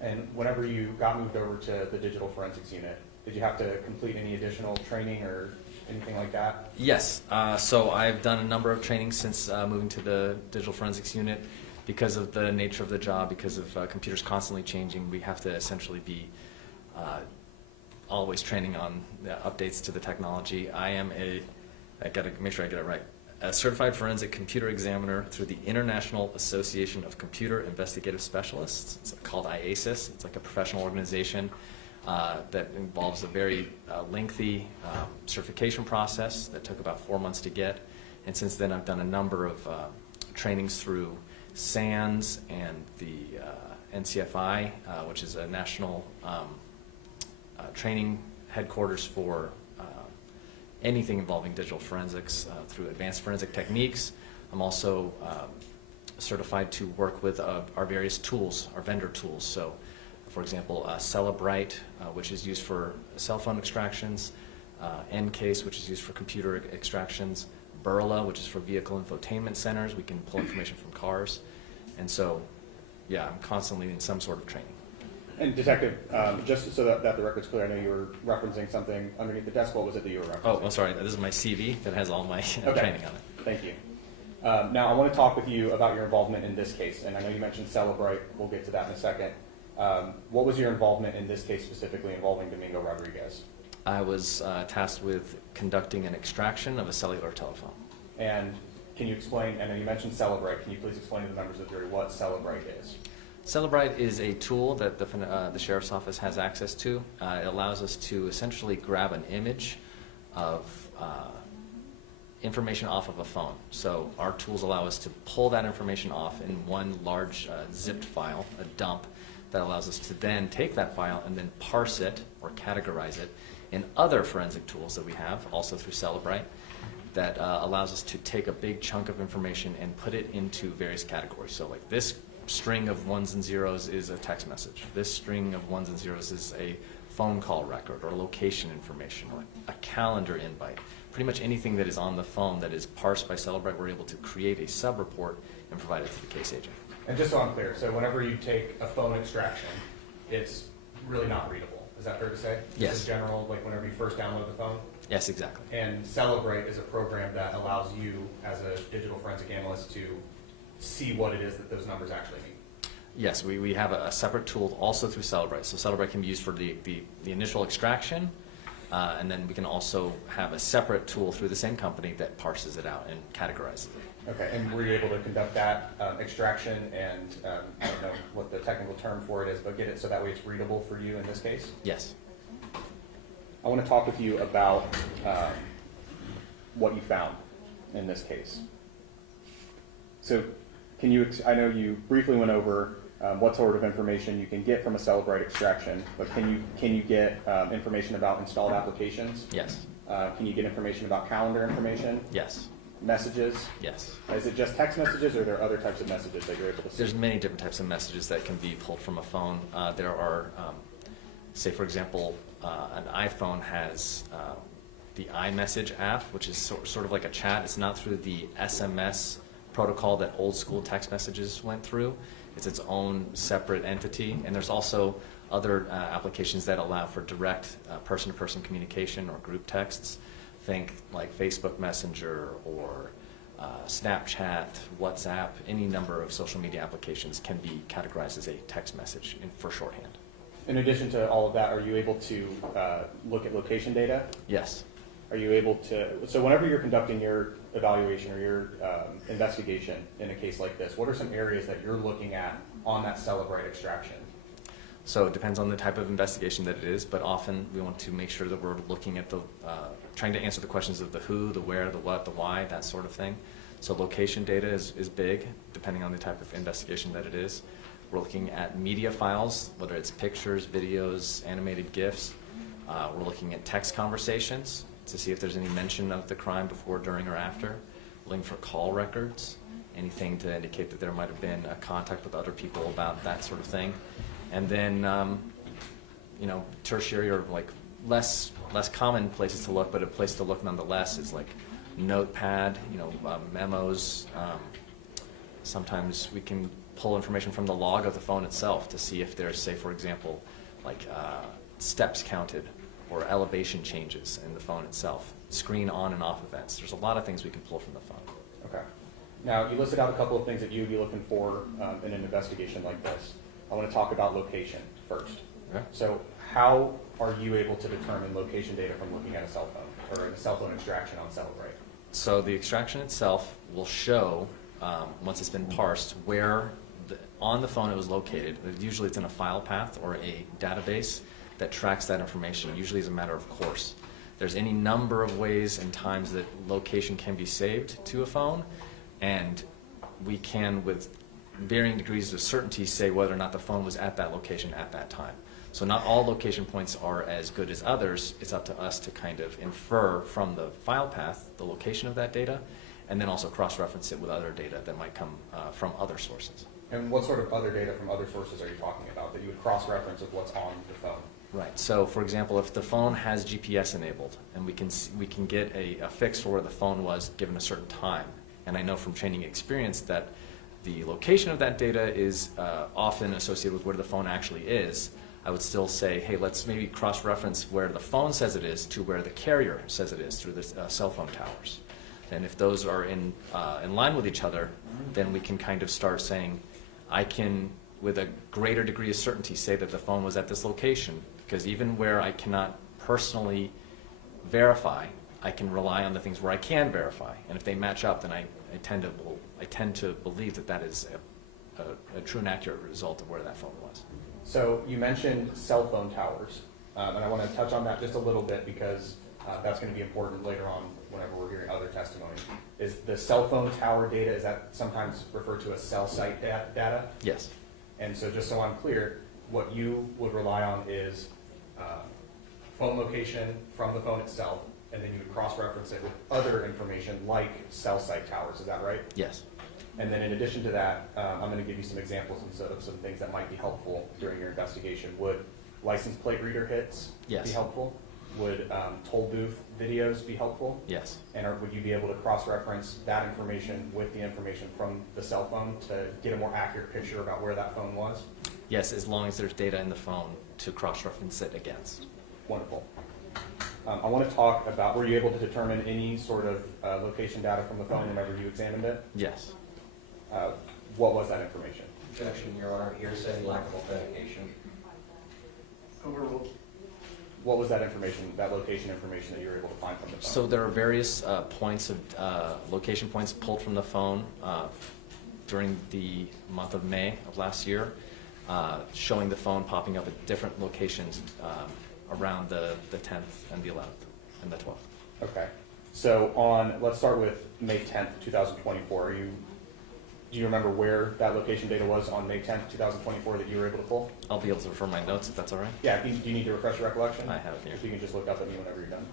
And whenever you got moved over to the digital forensics unit, did you have to complete any additional training or anything like that? Yes, so I've done a number of trainings since moving to the digital forensics unit. Because of the nature of the job, because of computers constantly changing, we have to essentially be always training on updates to the technology. I am I gotta make sure I get it right, a certified forensic computer examiner through the International Association of Computer Investigative Specialists. It's called IASIS. It's like a professional organization that involves a very lengthy certification process that took about 4 months to get. And since then, I've done a number of trainings through SANS and the NCFI, which is a national training headquarters for anything involving digital forensics through advanced forensic techniques. I'm also certified to work with our various tools, our vendor tools. So, for example, Celebrite, which is used for cell phone extractions, Encase, which is used for computer extractions, Burla, which is for vehicle infotainment centers. We can pull information from cars. And so, yeah, I'm constantly in some sort of training. And Detective, just so that the record's clear, I know you were referencing something underneath the desk. What was it that you were referencing? Oh, I'm sorry. This is my CV that has all my training on it. Thank you. Now, I want to talk with you about your involvement in this case. And I know you mentioned Celebrite. We'll get to that in a second. What was your involvement in this case specifically involving Domingo Rodriguez? I was tasked with conducting an extraction of a cellular telephone. And can you explain, I know you mentioned Celebrate, can you please explain to the members of the jury what Celebrate is? Celebrite is a tool that the Sheriff's Office has access to. It allows us to essentially grab an image of information off of a phone. So our tools allow us to pull that information off in one large zipped file, a dump, that allows us to then take that file and then parse it or categorize it in other forensic tools that we have, also through Celebrite, that allows us to take a big chunk of information and put it into various categories. So like this string of ones and zeros is a text message. This string of ones and zeros is a phone call record or location information or a calendar invite. Pretty much anything that is on the phone that is parsed by Celebrite, we're able to create a sub-report and provide it to the case agent. And just so I'm clear, so whenever you take a phone extraction, it's really not readable. Is that fair to say? Yes. This is general, like whenever you first download the phone? Yes, exactly. And Celebrate is a program that allows you, as a digital forensic analyst, to see what it is that those numbers actually mean. Yes, we have a separate tool also through Celebrite. So Celebrite can be used for the initial extraction, and then we can also have a separate tool through the same company that parses it out and categorizes it. Okay, and were you able to conduct that extraction and, I don't know what the technical term for it is, but get it so that way it's readable for you in this case? Yes. I want to talk with you about what you found in this case. So can you, I know you briefly went over what sort of information you can get from a Celebrite extraction, but can you get information about installed applications? Yes. Can you get information about calendar information? Yes. Messages? Yes. Is it just text messages, or are there other types of messages that you're able to see? There's many different types of messages that can be pulled from a phone. There are, say for example, an iPhone has the iMessage app, which is sort of like a chat. It's not through the SMS protocol that old school text messages went through. It's its own separate entity. And there's also other applications that allow for direct person-to-person communication or group texts. Think like Facebook Messenger or Snapchat, WhatsApp, any number of social media applications can be categorized as a text message for shorthand. In addition to all of that, are you able to look at location data? Yes. Are you able to, so whenever you're conducting your evaluation or your investigation in a case like this, what are some areas that you're looking at on that Celebrite extraction? So it depends on the type of investigation that it is, but often we want to make sure that we're looking at the, trying to answer the questions of the who, the where, the what, the why, that sort of thing. So location data is big, depending on the type of investigation that it is. We're looking at media files, whether it's pictures, videos, animated GIFs. We're looking at text conversations to see if there's any mention of the crime before, during, or after. We're looking for call records, anything to indicate that there might have been a contact with other people about that sort of thing. And then, you know, tertiary or like less common places to look, but a place to look nonetheless is like Notepad, you know, memos. Sometimes we can pull information from the log of the phone itself to see if there's, say, for example, like steps counted or elevation changes in the phone itself, screen on and off events. There's a lot of things we can pull from the phone. Okay. Now, you listed out a couple of things that you'd be looking for in an investigation like this. I want to talk about location first. Okay. So how are you able to determine location data from looking at a cell phone or a cell phone extraction on Celebrate? So the extraction itself will show, once it's been parsed, where on the phone it was located. Usually it's in a file path or a database that tracks that information, usually as a matter of course. There's any number of ways and times that location can be saved to a phone, and we can, with varying degrees of certainty, say whether or not the phone was at that location at that time. So not all location points are as good as others. It's up to us to kind of infer from the file path the location of that data, and then also cross-reference it with other data that might come from other sources. And what sort of other data from other sources are you talking about that you would cross-reference with what's on the phone? Right. So, for example, if the phone has GPS enabled, and we can get a fix for where the phone was given a certain time, and I know from training experience that the location of that data is often associated with where the phone actually is, I would still say, hey, let's maybe cross-reference where the phone says it is to where the carrier says it is through the cell phone towers. And if those are in line with each other, then we can kind of start saying, I can, with a greater degree of certainty, say that the phone was at this location, because even where I cannot personally verify, I can rely on the things where I can verify. And if they match up, then I I tend to believe that that is a true and accurate result of where that phone was. So you mentioned cell phone towers, and I want to touch on that just a little bit because that's going to be important later on whenever we're hearing other testimony. Is the cell phone tower data, is that sometimes referred to as cell site data? Yes. And so just so I'm clear, what you would rely on is phone location from the phone itself, and then you would cross-reference it with other information like cell site towers, is that right? Yes. And then in addition to that, I'm going to give you some examples of some things that might be helpful during your investigation. Would license plate reader hits Yes. be helpful? Would toll booth videos be helpful? Yes. And would you be able to cross-reference that information with the information from the cell phone to get a more accurate picture about where that phone was? Yes, as long as there's data in the phone to cross-reference it against. Wonderful. I want to talk about, were you able to determine any sort of location data from the phone whenever you examined it? Yes. What was that information? Objection, Your Honor, hearsay, lack of authentication. Overruled. What was that information, that location information that you were able to find from the phone? So there are various points of location points pulled from the phone during the month of May of last year, showing the phone popping up at different locations around the 10th and the 11th and the 12th. Okay. So let's start with May 10th, 2024. Do you remember where that location data was on May 10th, 2024 that you were able to pull? I'll be able to refer my notes if that's all right. Yeah, do you need to refresh your recollection? I have it here. If you can just look up at me whenever you're done.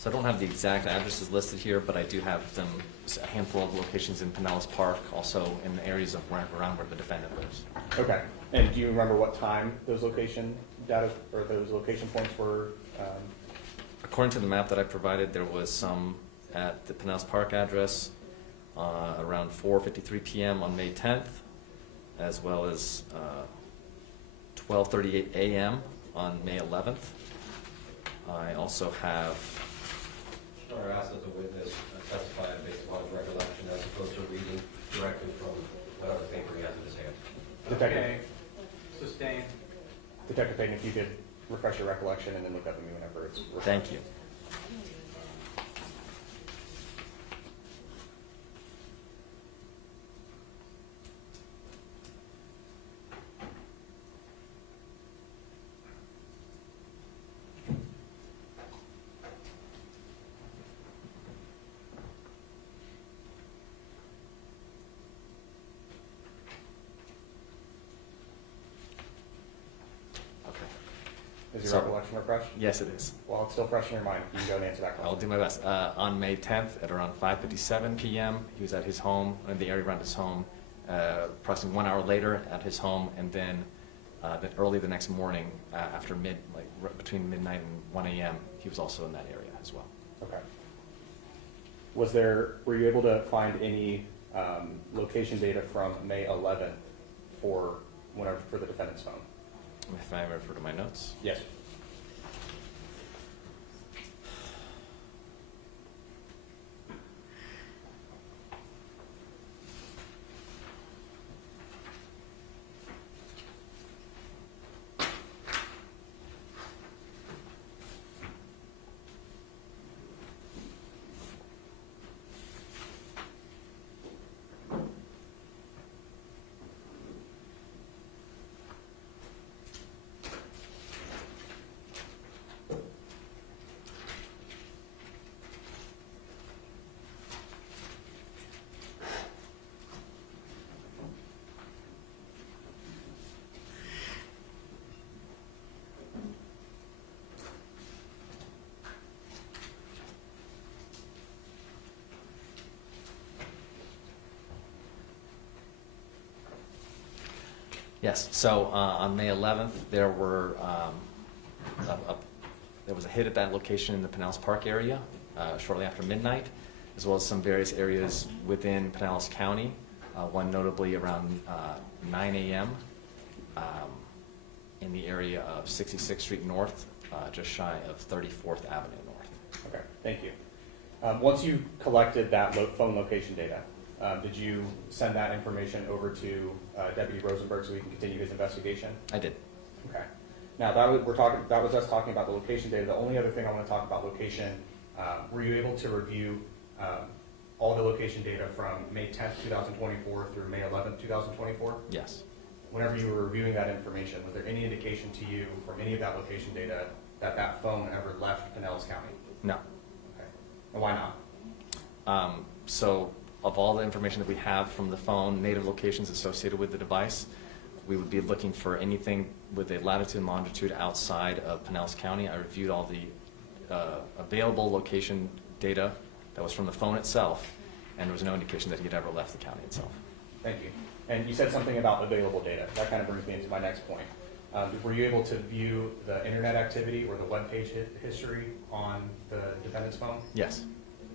So I don't have the exact addresses listed here, but I do have them, a handful of locations in Pinellas Park, also in the areas of around where the defendant lives. Okay. And do you remember what time those location data or those location points were? According to the map that I provided, there was some at the Pinellas Park address around 4:53 p.m. on May 10th, as well as 12:38 a.m. on May 11th. I also have. Your Honor, asked that the witness testify based upon his recollection as opposed to reading directly from whatever paper he has in his hand. Okay. Sustained. Detective Peyton, if you could refresh your recollection and then look up at me whenever it's refreshed. Thank you. Is your So- recollection refreshed? Yes, it is. Well, it's still fresh in your mind. You can go and answer that question. I'll do my best. On May 10th at around 5:57 p.m., he was at his home, in the area around his home, approximately 1 hour later at his home, and then early the next morning, after between midnight and 1 a.m., he was also in that area as well. Okay. Were you able to find any location data from May 11th for the defendant's phone? If I refer to my notes. Yes. Yes, so on May 11th, there was a hit at that location in the Pinellas Park area shortly after midnight. as well as some various areas within Pinellas County, one notably around 9 a.m. In the area of 66th Street North, just shy of 34th Avenue North. Okay, thank you. Once you collected that phone location data, did you send that information over to Deputy Rosenberg so we can continue his investigation? I did. Okay. Now that was us talking about the location data. The only other thing I want to talk about location, were you able to review all the location data from May 10th, 2024 through May 11th, 2024? Yes. Whenever you were reviewing that information, was there any indication to you from any of that location data that that phone ever left Pinellas County? No. Okay. And why not? So of all the information that we have from the phone, native locations associated with the device, we would be looking for anything with a latitude and longitude outside of Pinellas County. I reviewed all the available location data that was from the phone itself, and there was no indication that he had ever left the county itself. Thank you. And you said something about available data. That kind of brings me into my next point. Were you able to view the internet activity or the web page history on the defendant's phone? Yes.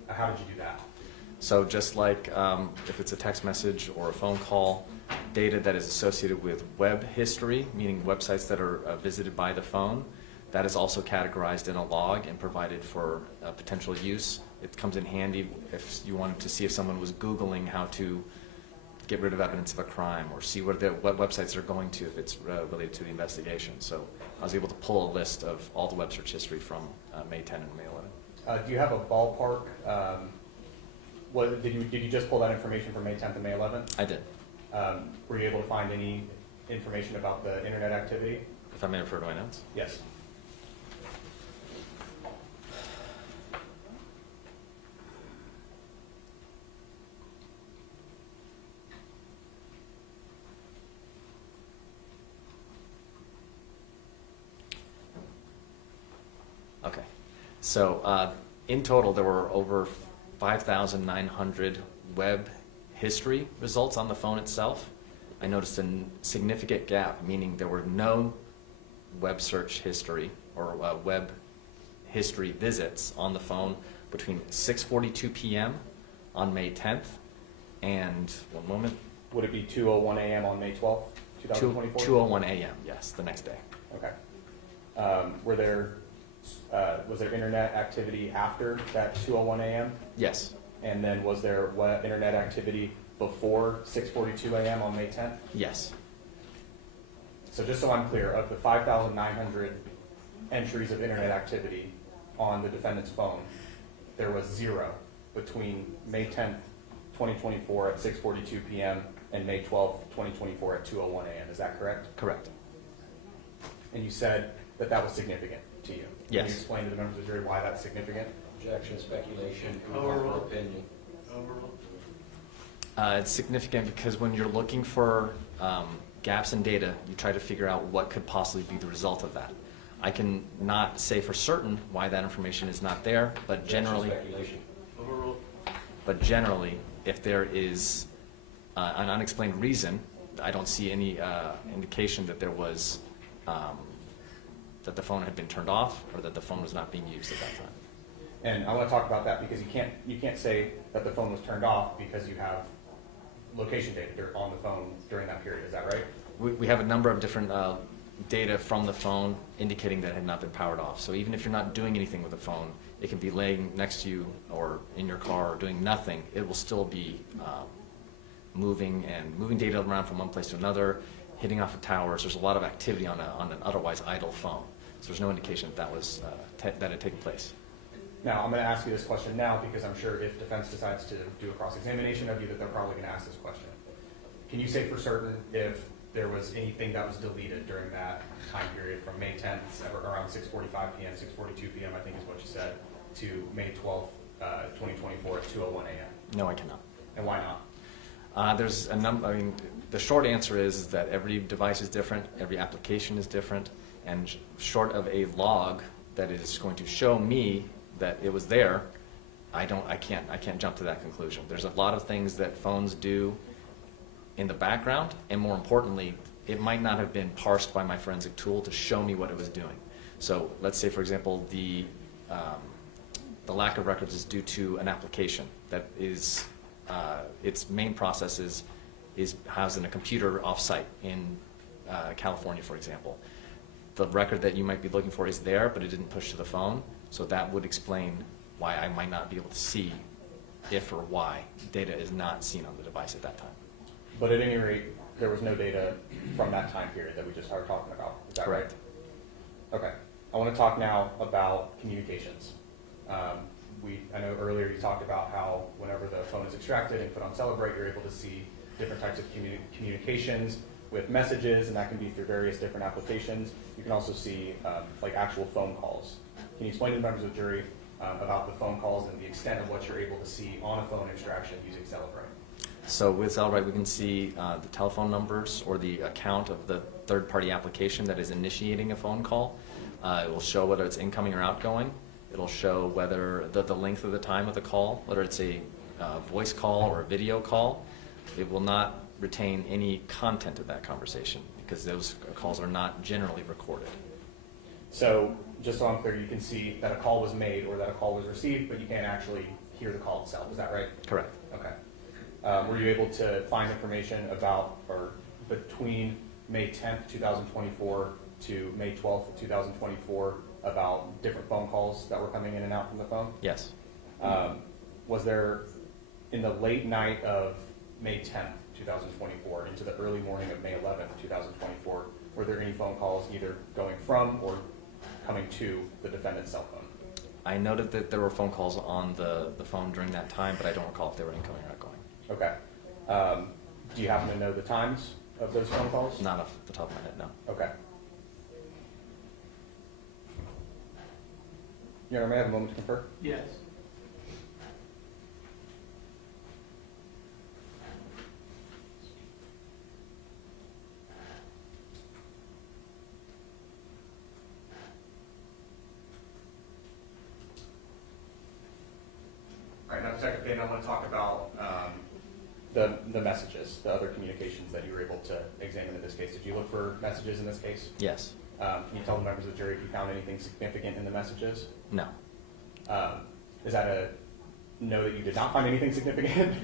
How did you do that? So just like if it's a text message or a phone call, data that is associated with web history, meaning websites that are visited by the phone, that is also categorized in a log and provided for potential use. It comes in handy if you wanted to see if someone was Googling how to get rid of evidence of a crime or see what websites they're going to if it's related to the investigation. So I was able to pull a list of all the web search history from May 10 and May 11. Do you have a ballpark? Did you just pull that information from May 10th and May 11th? I did. Were you able to find any information about the internet activity? If I may refer to my notes. Yes. Okay. So in total, there were over 5,900 web history results on the phone itself. I noticed a significant gap, meaning there were no web search history or web history visits on the phone between 6:42 p.m. on May 10th and, one moment, Would it be 2:01 a.m. on May 12th, 2024? 2:01 a.m., yes, the next day. Okay. Was there internet activity after that 2:01 a.m.? Yes, And then was there internet activity before 6:42 a.m. on May 10th? yes, So just so I'm clear, of the 5,900 entries of internet activity on the defendant's phone, there was 0 between May 10th, 2024 at 6:42 p.m. and May 12th, 2024 at 2:01 a.m. Is that correct? correct. And you said that that was significant to you. Can Yes. you explain to the members of the jury why that's significant? Objection, speculation, Overruled. improper opinion. It's significant because when you're looking for gaps in data, you try to figure out what could possibly be the result of that. I can not say for certain why that information is not there, but Objection, generally, speculation. if there is an unexplained reason, I don't see any indication that there was that the phone had been turned off or that the phone was not being used at that time. And I want to talk about that because you can't say that the phone was turned off because you have location data on the phone during that period. Is that right? We have a number of different data from the phone indicating that it had not been powered off. So even if you're not doing anything with the phone, it can be laying next to you or in your car or doing nothing. It will still be moving data around from one place to another, hitting off of towers. There's a lot of activity on an otherwise idle phone. So there's no indication that that had taken place. Now, I'm going to ask you this question now because I'm sure if defense decides to do a cross-examination of you that they're probably going to ask this question. Can you say for certain if there was anything that was deleted during that time period from May 10th, around 6:45 p.m., 6:42 p.m., I think is what you said, to May 12th, 2024 at 2:01 a.m.? No, I cannot. And why not? There's a number. I mean, the short answer is that every device is different, every application is different, and short of a log that is going to show me that it was there, I can't jump to that conclusion. There's a lot of things that phones do in the background, and more importantly, it might not have been parsed by my forensic tool to show me what it was doing. So let's say, for example, the the lack of records is due to an application that is, its main process is housed in a computer off-site in California, for example. The record that you might be looking for is there, but it didn't push to the phone, so that would explain why I might not be able to see if or why data is not seen on the device at that time. But at any rate, there was no data from that time period that we just started talking about. Is that Correct. right? Okay. I want to talk now about communications. I know earlier you talked about how whenever the phone is extracted and put on Celebrate, you're able to see different types of communications with messages, and that can be through various different applications. You can also see like actual phone calls. Can you explain to the members of the jury about the phone calls and the extent of what you're able to see on a phone extraction using Celebrate? So with Celebrate, we can see the telephone numbers or the account of the third-party application that is initiating a phone call. It will show whether it's incoming or outgoing. It'll show whether the length of the time of the call, whether it's a voice call or a video call. It will not retain any content of that conversation because those calls are not generally recorded. So just so I'm clear, you can see that a call was made or that a call was received, but you can't actually hear the call itself. Is that right? Correct. Okay. Were you able to find information about or between May 10th, 2024 to May 12th, 2024 about different phone calls that were coming in and out from the phone? Yes. Was there, in the late night of May 10th, 2024 into the early morning of May 11th, 2024, were there any phone calls either going from or coming to the defendant's cell phone? I noted that there were phone calls on the phone during that time, but I don't recall if they were incoming or outgoing. Okay. Do you happen to know the times of those phone calls? Not off the top of my head, no. Okay. Your Honor, may I have a moment to confer? Yes. All right, now Detective Peyton, I want to talk about the messages, the other communications that you were able to examine in this case. Did you look for messages in this case? Yes. Can you tell the members of the jury if you found anything significant in the messages? No. Is that a no that you did not find anything significant?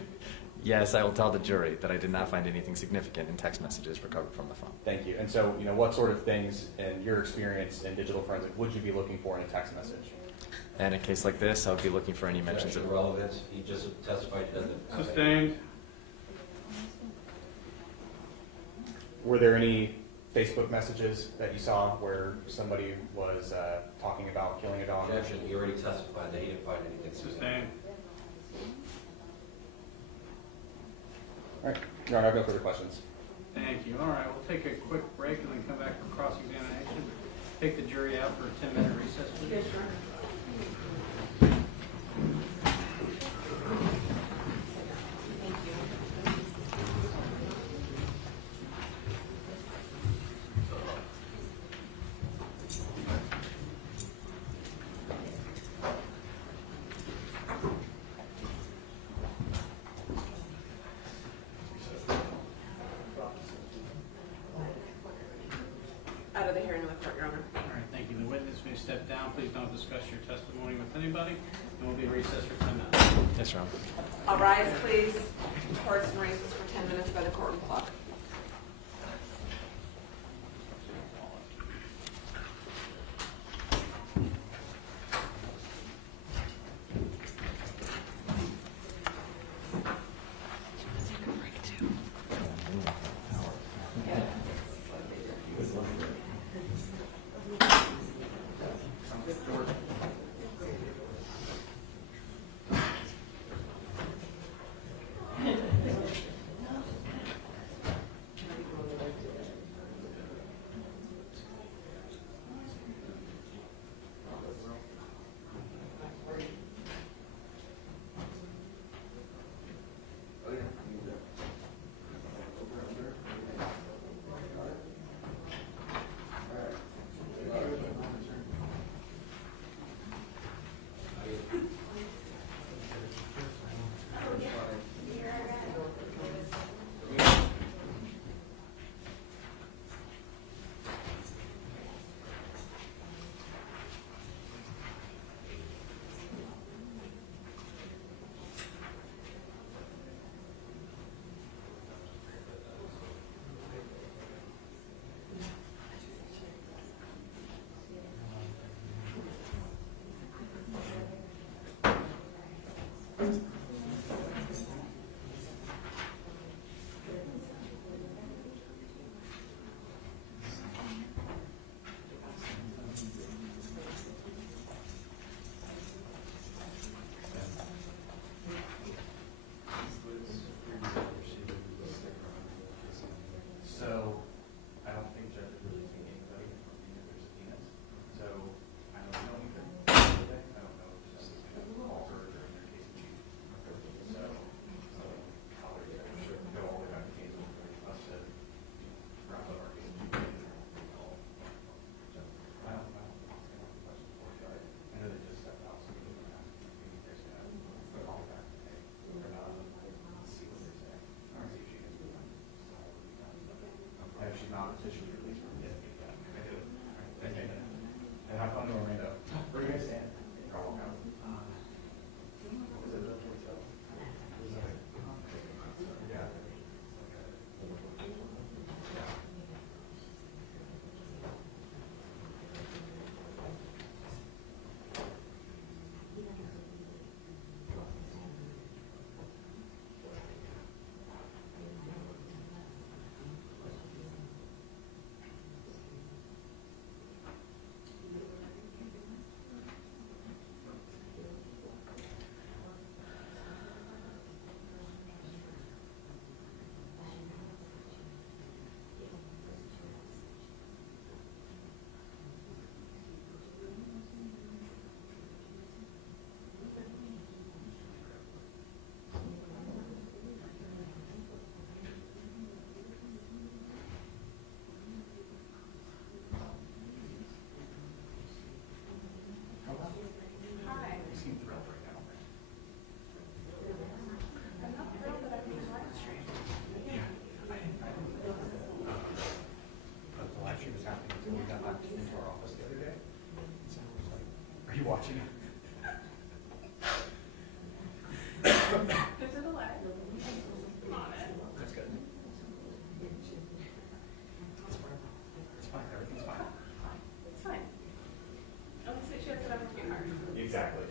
Yes, I will tell the jury that I did not find anything significant in text messages recovered from the phone. Thank you. And so, what sort of things in your experience in digital forensic would you be looking for in a text message? And in a case like this, I would be looking for any mentions of relevance. He just testified he doesn't have any. Sustained. Were there any Facebook messages that you saw where somebody was talking about killing a dog? Objection. He already testified that he didn't find anything. Sustained. All right. Your Honor, I have no further questions. Thank you. All right, we'll take a quick break and then come back for cross-examination. Take the jury out for a 10-minute recess, please. Out of the hearing of the court, Your Honor. All right, thank you. The witness may step down. Please don't discuss your testimony with anybody. And we'll be recessed for 10 minutes. Yes, Your Honor. All rise, please. Court's in recess for 10 minutes by the courtroom clock. competition release. Yeah, I do. Okay. And have fun in Orlando. Where do you guys stand? Carolin. What was it? Yeah. Hi. You seem thrilled right now. I'm not thrilled that I'm being live streamed. Yeah. I didn't know that. The live stream was happening until we got back into our office the other day. So I was like, are you watching it? There's a delay. I'm on it. That's good. It's fine. Everything's fine. It's fine. At least it shows that I'm working hard. Exactly.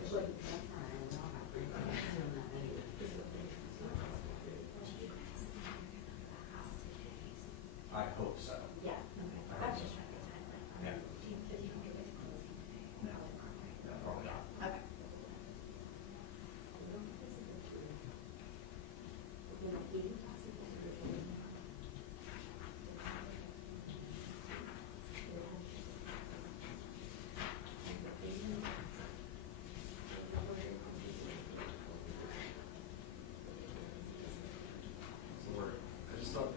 I hope so. Yeah. That's just. Yeah. No, probably not. Okay. I just thought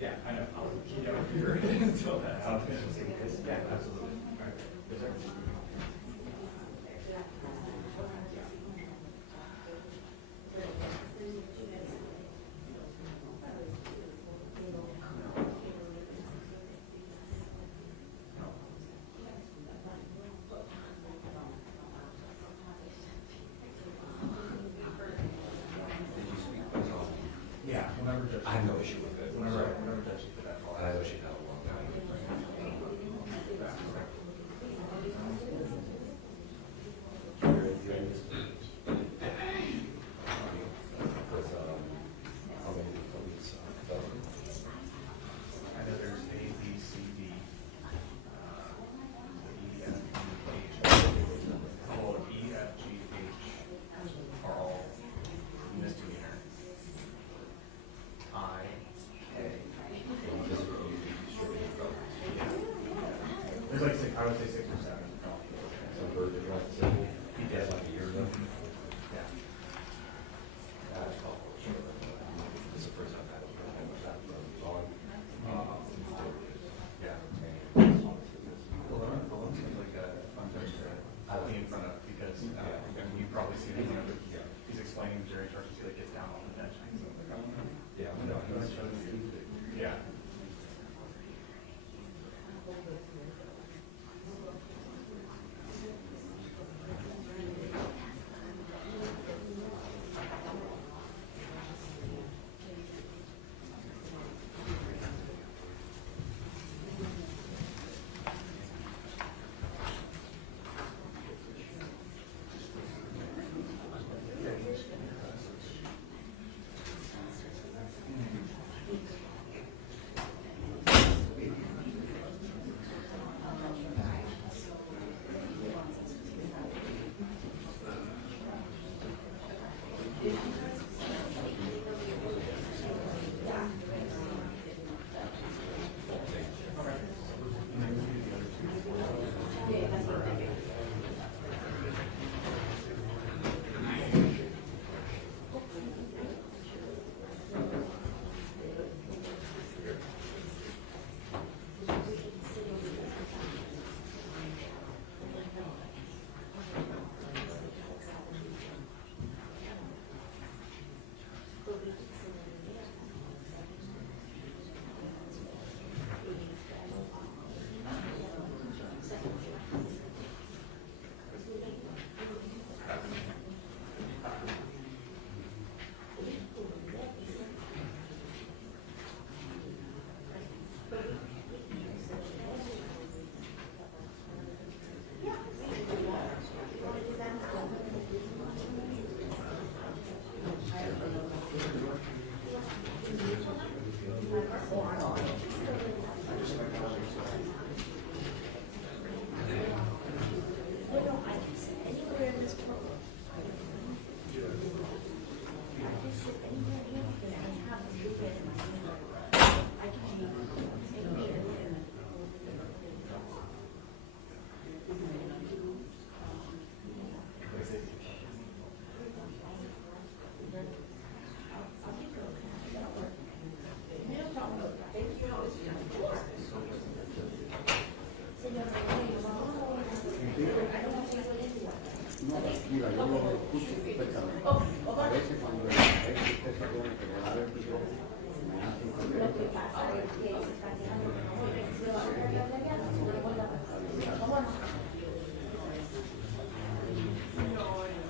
yeah, I know. I'll keep it here until that. Yeah, absolutely. All right. Yes, sir. Yeah, whenever Judge. I have no issue with it. Whenever Judge did that for I know she had a long time. I know there's A, B, C, D, E, F, G, H. Oh, E, F, G, H are all misdemeanor. I, K. There's like six, I would say 6 or 7. He did like a year ago. Yeah. It's the first time I've had it. Yeah. Carolin seems like a fun judge to be in front of because I mean, you've probably seen him whenever he's explaining jury charges, he like gets down on the bench. And he's like, Yeah, no, yeah.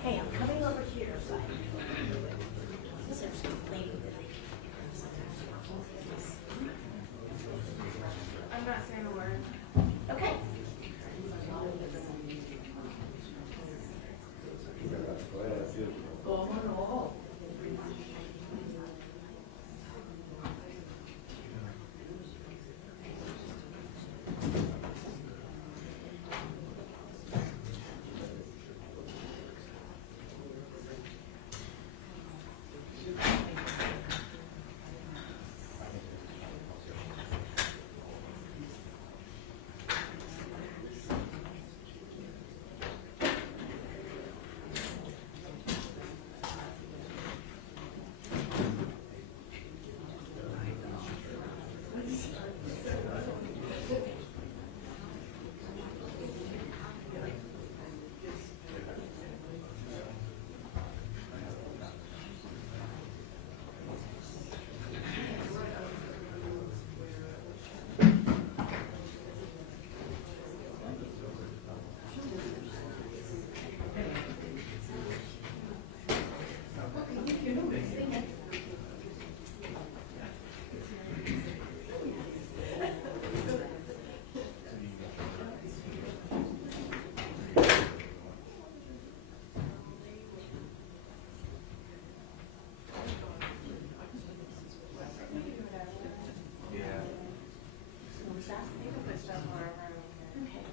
Hey, I'm coming over here. I'm not saying a word. Okay.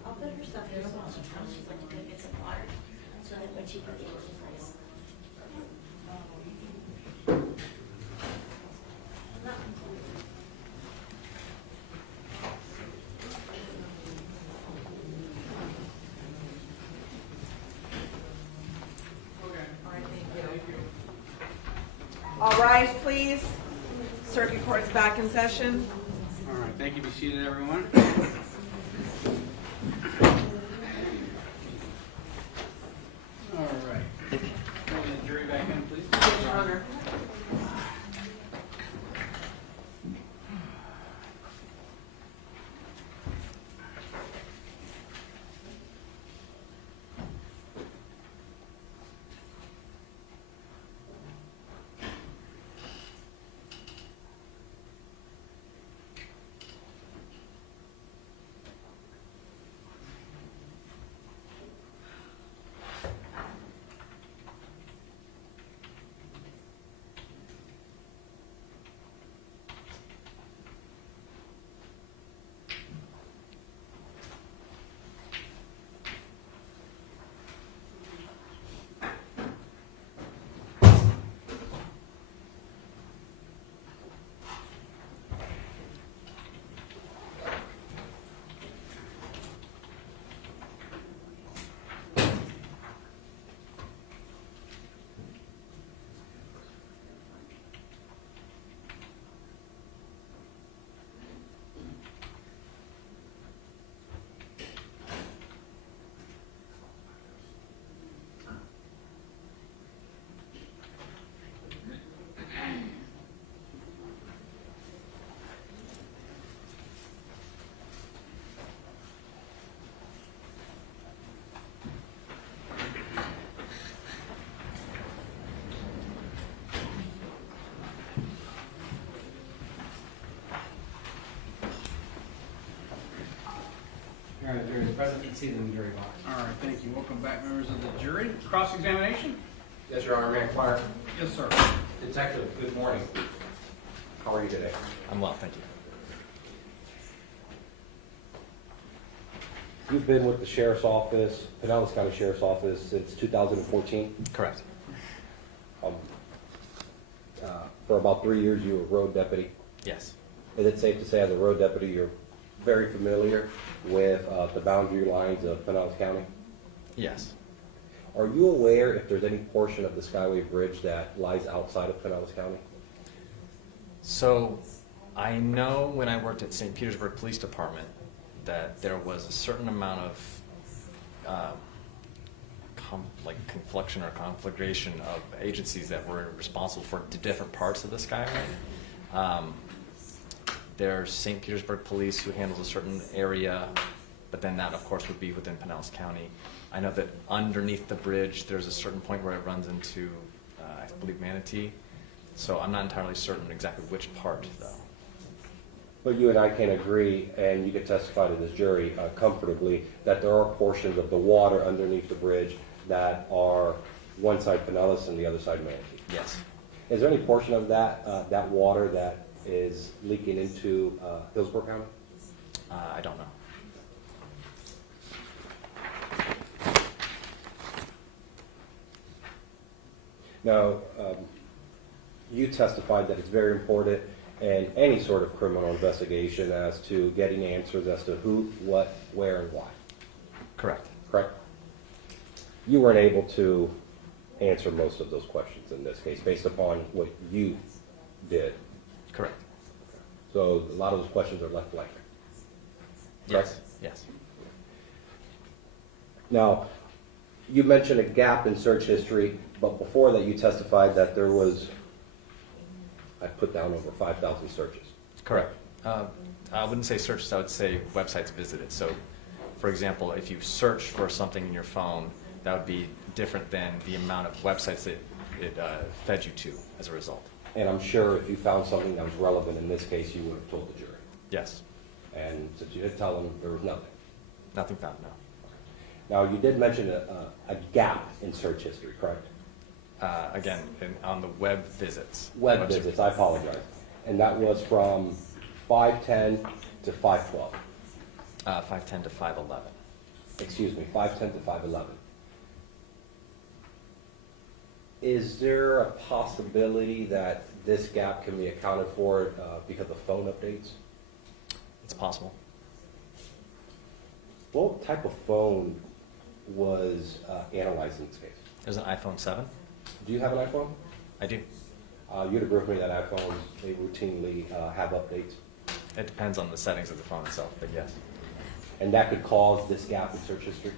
I'll put her stuff here as well. She's like to go get some water so that when she goes, she's nice. All rise, please. Circuit Court is back in session. All right, thank you. Be seated, everyone. All right. Bring the jury back in, please. Yes, Your Honor. Your Honor, the jury is present and seated in the jury box. All right, thank you. Welcome back, members of the jury. Cross-examination? Yes, Your Honor, may I inquire? Yes, sir. Detective, good morning. How are you today? I'm well, thank you. You've been with the Sheriff's Office, Pinellas County Sheriff's Office, since 2014. Correct. For about 3 years, you were a road deputy. Yes. Is it safe to say, as a road deputy, you're very familiar with the boundary lines of Pinellas County? Yes. Are you aware if there's any portion of the Skyway Bridge that lies outside of Pinellas County? So I know when I worked at St. Petersburg Police Department that there was a certain amount of confliction or conflagration of agencies that were responsible for different parts of the Skyway. There's St. Petersburg Police who handles a certain area, but then that, of course, would be within Pinellas County. I know that underneath the bridge, there's a certain point where it runs into, I believe, Manatee. So I'm not entirely certain exactly which part, though. But you and I can agree, and you can testify to this jury comfortably, that there are portions of the water underneath the bridge that are one side Pinellas and the other side Manatee. Yes. Is there any portion of that that water that is leaking into Hillsborough County? I don't know. Now, you testified that it's very important in any sort of criminal investigation as to getting answers as to who, what, where, and why. Correct. Correct? You weren't able to answer most of those questions in this case based upon what you did. Correct. So a lot of those questions are left blank. Correct? Yes. Yes. Now, you mentioned a gap in search history, but before that you testified that there was, I put down over 5,000 searches. Correct. I wouldn't say searches, I would say websites visited. So, for example, if you search for something in your phone, that would be different than the amount of websites that it fed you to as a result. And I'm sure if you found something that was relevant in this case, you would have told the jury. Yes. And since you did tell them, there was nothing. Nothing found, no. Now, you did mention a gap in search history, correct? Again, on the web visits. Web visits, I apologize. And that was from 510 to 512. 510 to 511. Excuse me, 510 to 511. Is there a possibility that this gap can be accounted for because of phone updates? It's possible. What type of phone was analyzed in this case? There's an iPhone 7. Do you have an iPhone? I do. You'd agree with me that iPhones, they routinely have updates. It depends on the settings of the phone itself, but yes. And that could cause this gap in search history?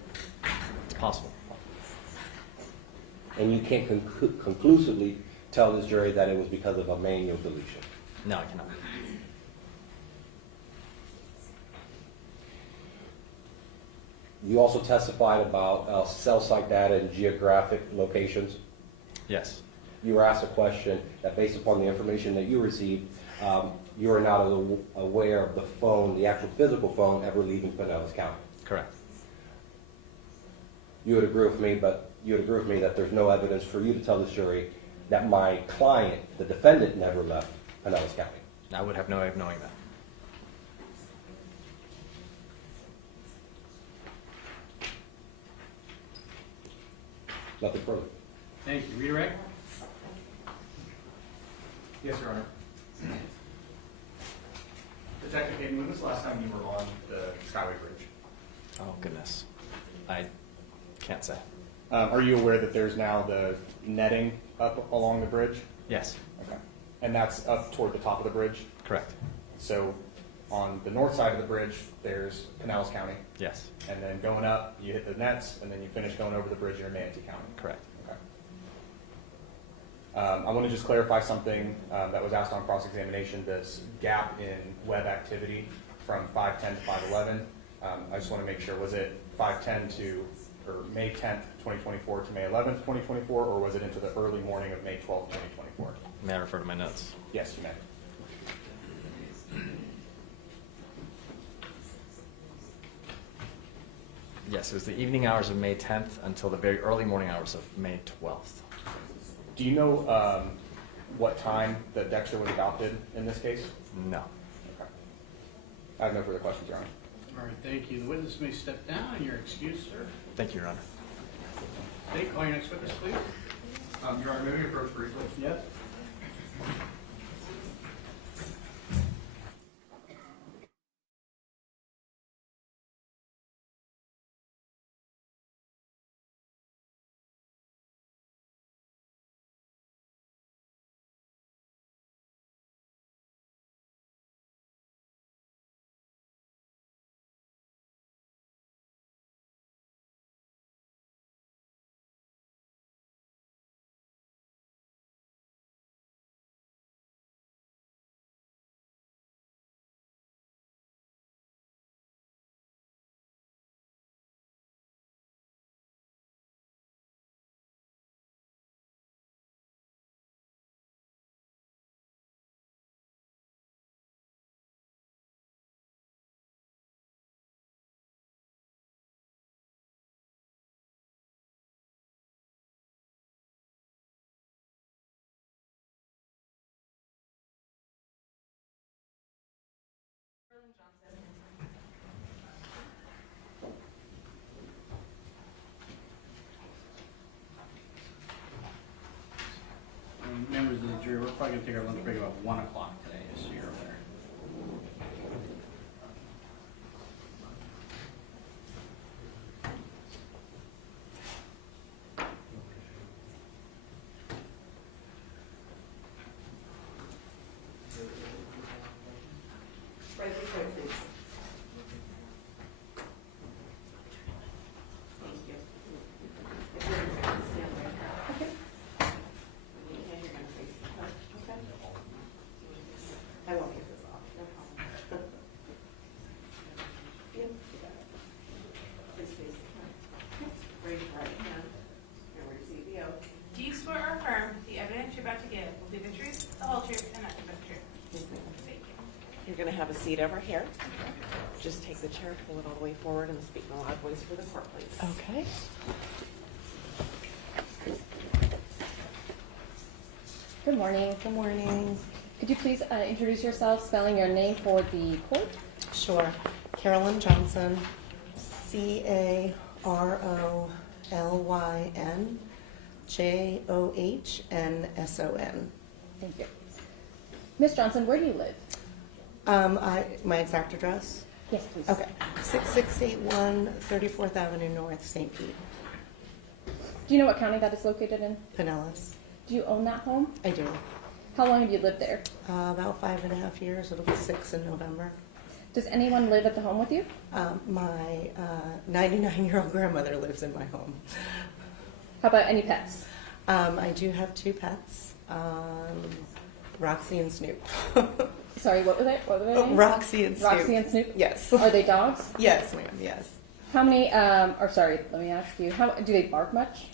It's possible. And you can't conclusively tell this jury that it was because of a manual deletion? No, I cannot. You also testified about cell site data and geographic locations. Yes. You were asked a question that based upon the information that you received, you are not aware of the phone, the actual physical phone, ever leaving Pinellas County. Correct. You would agree with me, but you would agree with me that there's no evidence for you to tell this jury that my client, the defendant, never left Pinellas County. I would have no way of knowing that. Nothing further. Thank you. Redirect? Yes, Your Honor. Detective Peyton, when was the last time you were on the Skyway Bridge? Oh, goodness. I can't say. Are you aware that there's now the netting up along the bridge? Yes. Okay. And that's up toward the top of the bridge? Correct. So on the north side of the bridge, there's Pinellas County. Yes. And then going up, you hit the nets, and then you finish going over the bridge, you're in Manatee County. Correct. Okay. I want to just clarify something that was asked on cross-examination, this gap in web activity from 510 to 511. I just want to make sure, was it 510 to, or May 10th, 2024 to May 11th, 2024, or was it into the early morning of May 12th, 2024? May I refer to my notes? Yes, you may. Yes, it was the evening hours of May 10th until the very early morning hours of May 12th. Do you know what time that Dexter was adopted in this case? No. Okay. I have no further questions, Your Honor. All right, thank you. The witness may step down and you're excused, sir. Thank you, Your Honor. Okay, call your next witness, please. Your Honor, may we approach briefly? Yes. Members of the jury, we're probably going to take our lunch break about 1 o'clock today, just so you're aware. Right this way, please. Thank you. If you're going to stand right there. Okay. And you're going to face the front, okay? I won't get this off, no problem. Yep, you got it. Please face the front. Raise your right hand and receive the oath. Do you swear or affirm that the evidence you're about to give will be the truth, the whole truth, and nothing but the truth? Yes, ma'am. Thank you. You're going to have a seat over here. Just take the chair, pull it all the way forward, and speak in a loud voice for the court, please. Okay. Good morning. Good morning. Could you please introduce yourself, spelling your name for the court? Sure. Carolin Johnson, Carolyn Johnsson. Thank you. Ms. Johnson, where do you live? My exact address? Yes, please. Okay. 6681 34th Avenue North, St. Pete, Do you know what county that is located in? Pinellas. Do you own that home? I do. How long have you lived there? About 5.5 years. It'll be 6 in November. Does anyone live at the home with you? My 99-year-old grandmother lives in my home. How about any pets? I do have 2 pets, Roxy and Snoop. Sorry, what were they? What were their names? Roxy and Snoop. Roxy and Snoop? Yes. Are they dogs? Yes, ma'am, yes. How many, or sorry, let me ask you, how do they bark much?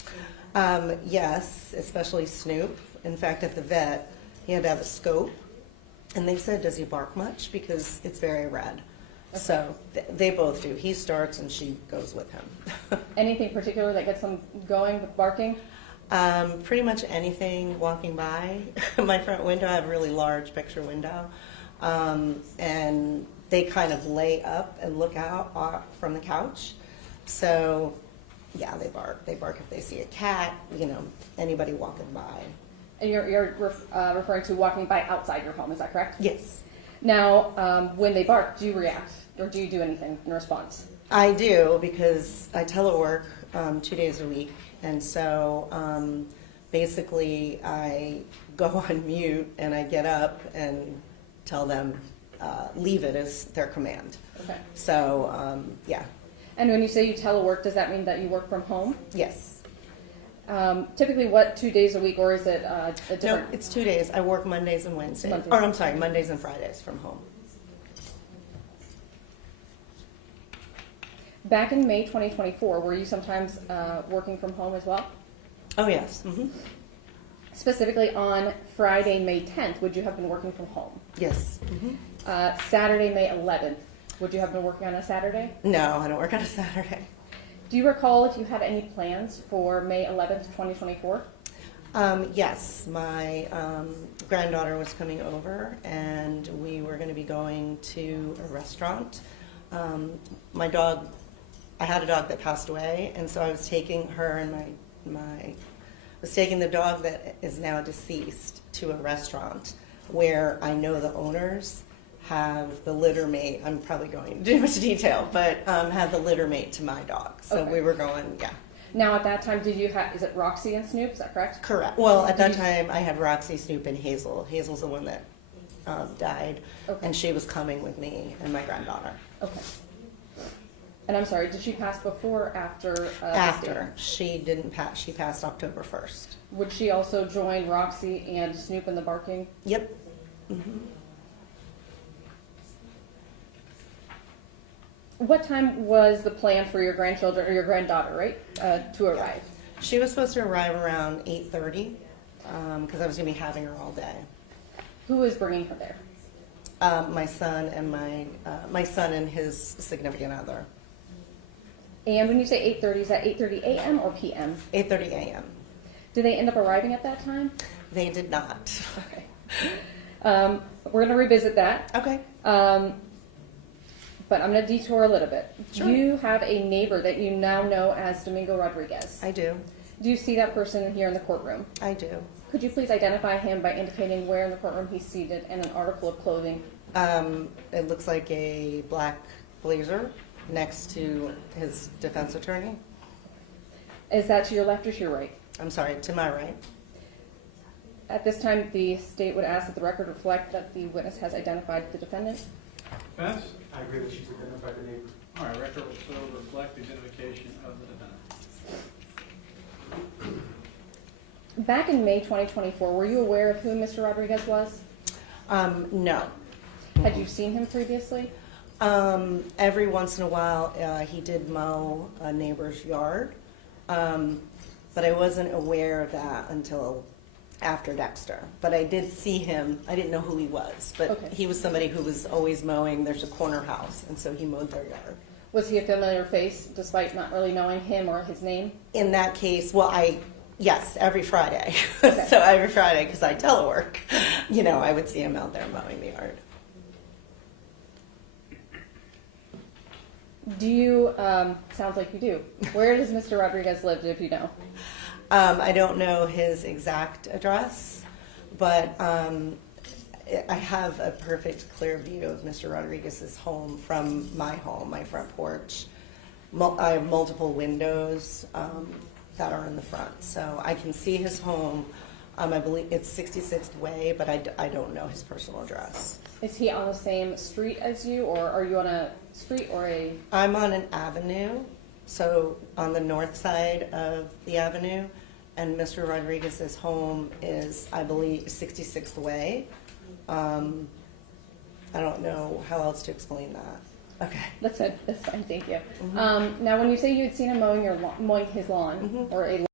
Yes, especially Snoop. In fact, at the vet, he had to have a scope, and they said, does he bark much? Because it's very red. Okay. So they both do. He starts and she goes with him. Anything particular that gets them going with barking? Pretty much anything walking by. My front window, I have a really large picture window, and they kind of lay up and look out from the couch. So, yeah, they bark. They bark if they see a cat, anybody walking by. And you're referring to walking by outside your home, is that correct? Yes. Now, when they bark, do you react or do you do anything in response? I do, because I telework 2 days a week, and so basically I go on mute and I get up and tell them leave it as their command. Okay. So yeah. And when you say you telework, does that mean that you work from home? Yes. Typically, what, 2 days a week, or is it a different? No, it's 2 days. I work Mondays and Wednesdays. Mondays. Or I'm sorry, Mondays and Fridays from home. Back in May 2024, were you sometimes working from home as well? Oh yes. Mm-hmm. Specifically on Friday, May 10th, would you have been working from home? Yes. Mm-hmm. Saturday, May 11th, would you have been working on a Saturday? No, I don't work on a Saturday. Do you recall if you had any plans for May 11th, 2024? Yes, my granddaughter was coming over, and we were going to be going to a restaurant my dog, I had a dog that passed away, and so I was taking her and was taking the dog that is now deceased to a restaurant where I know the owners have the litter mate. I'm probably going into too much detail, but have the litter mate to my dog. So Okay. we were going, yeah. Now, at that time, did you have, is it Roxy and Snoop? Is that correct? Correct. Well, at that time, I had Roxy, Snoop, and Hazel. Hazel's the one that died, Okay. and she was coming with me and my granddaughter. Okay. And I'm sorry, did she pass before or after? The After. She didn't pass. She passed October 1st. state? Would she also join Roxy and Snoop in the barking? Yep. Mm-hmm. What time was the plan for your grandchildren or your granddaughter, right, to arrive? She was supposed to arrive around 8:30 because I was going to be having her all day. Who is bringing her there? My son and my son and his significant other. And when you say 8:30, is that 8:30 a.m. or p.m.? 8:30 a.m. Did they end up arriving at that time? They did not. Okay. We're going to revisit that. Okay. But I'm going to detour a little bit. Sure. You have a neighbor that you now know as Domingo Rodriguez. I do. Do you see that person here in the courtroom? I do. Could you please identify him by indicating where in the courtroom he's seated and an article of clothing? It looks like a black blazer next to his defense attorney. Is that to your left or to your right? I'm sorry, to my right. At this time, the state would ask that the record reflect that the witness has identified the defendant. Defense? I agree that she's identified the neighbor. All right, record will so reflect the identification of the defendant. Back in May 2024, were you aware of who Mr. Rodriguez was? No. Had you seen him previously? Every once in a while, he did mow a neighbor's yard, but I wasn't aware of that until after Dexter. But I did see him. I didn't know who he was, but Okay. he was somebody who was always mowing. There's a corner house, and so he mowed their yard. Was he a familiar face, despite not really knowing him or his name? In that case, well, yes, every Friday. Okay. So every Friday, because I telework, I would see him out there mowing the yard. Do you, sounds like you do. Where does Mr. Rodriguez live, if you know? I don't know his exact address, but I have a perfect clear view of Mr. Rodriguez's home from my home, my front porch. I have multiple windows that are in the front, so I can see his home. I believe it's 66th Way, but I don't know his personal address. Is he on the same street as you, or are you on a street or a... I'm on an avenue, so on the north side of the avenue, and Mr. Rodriguez's home is, I believe, 66th Way. I don't know how else to explain that. Okay. That's it. That's fine. Thank you. Now, when you say you had seen him mowing his lawn, Mhm. or a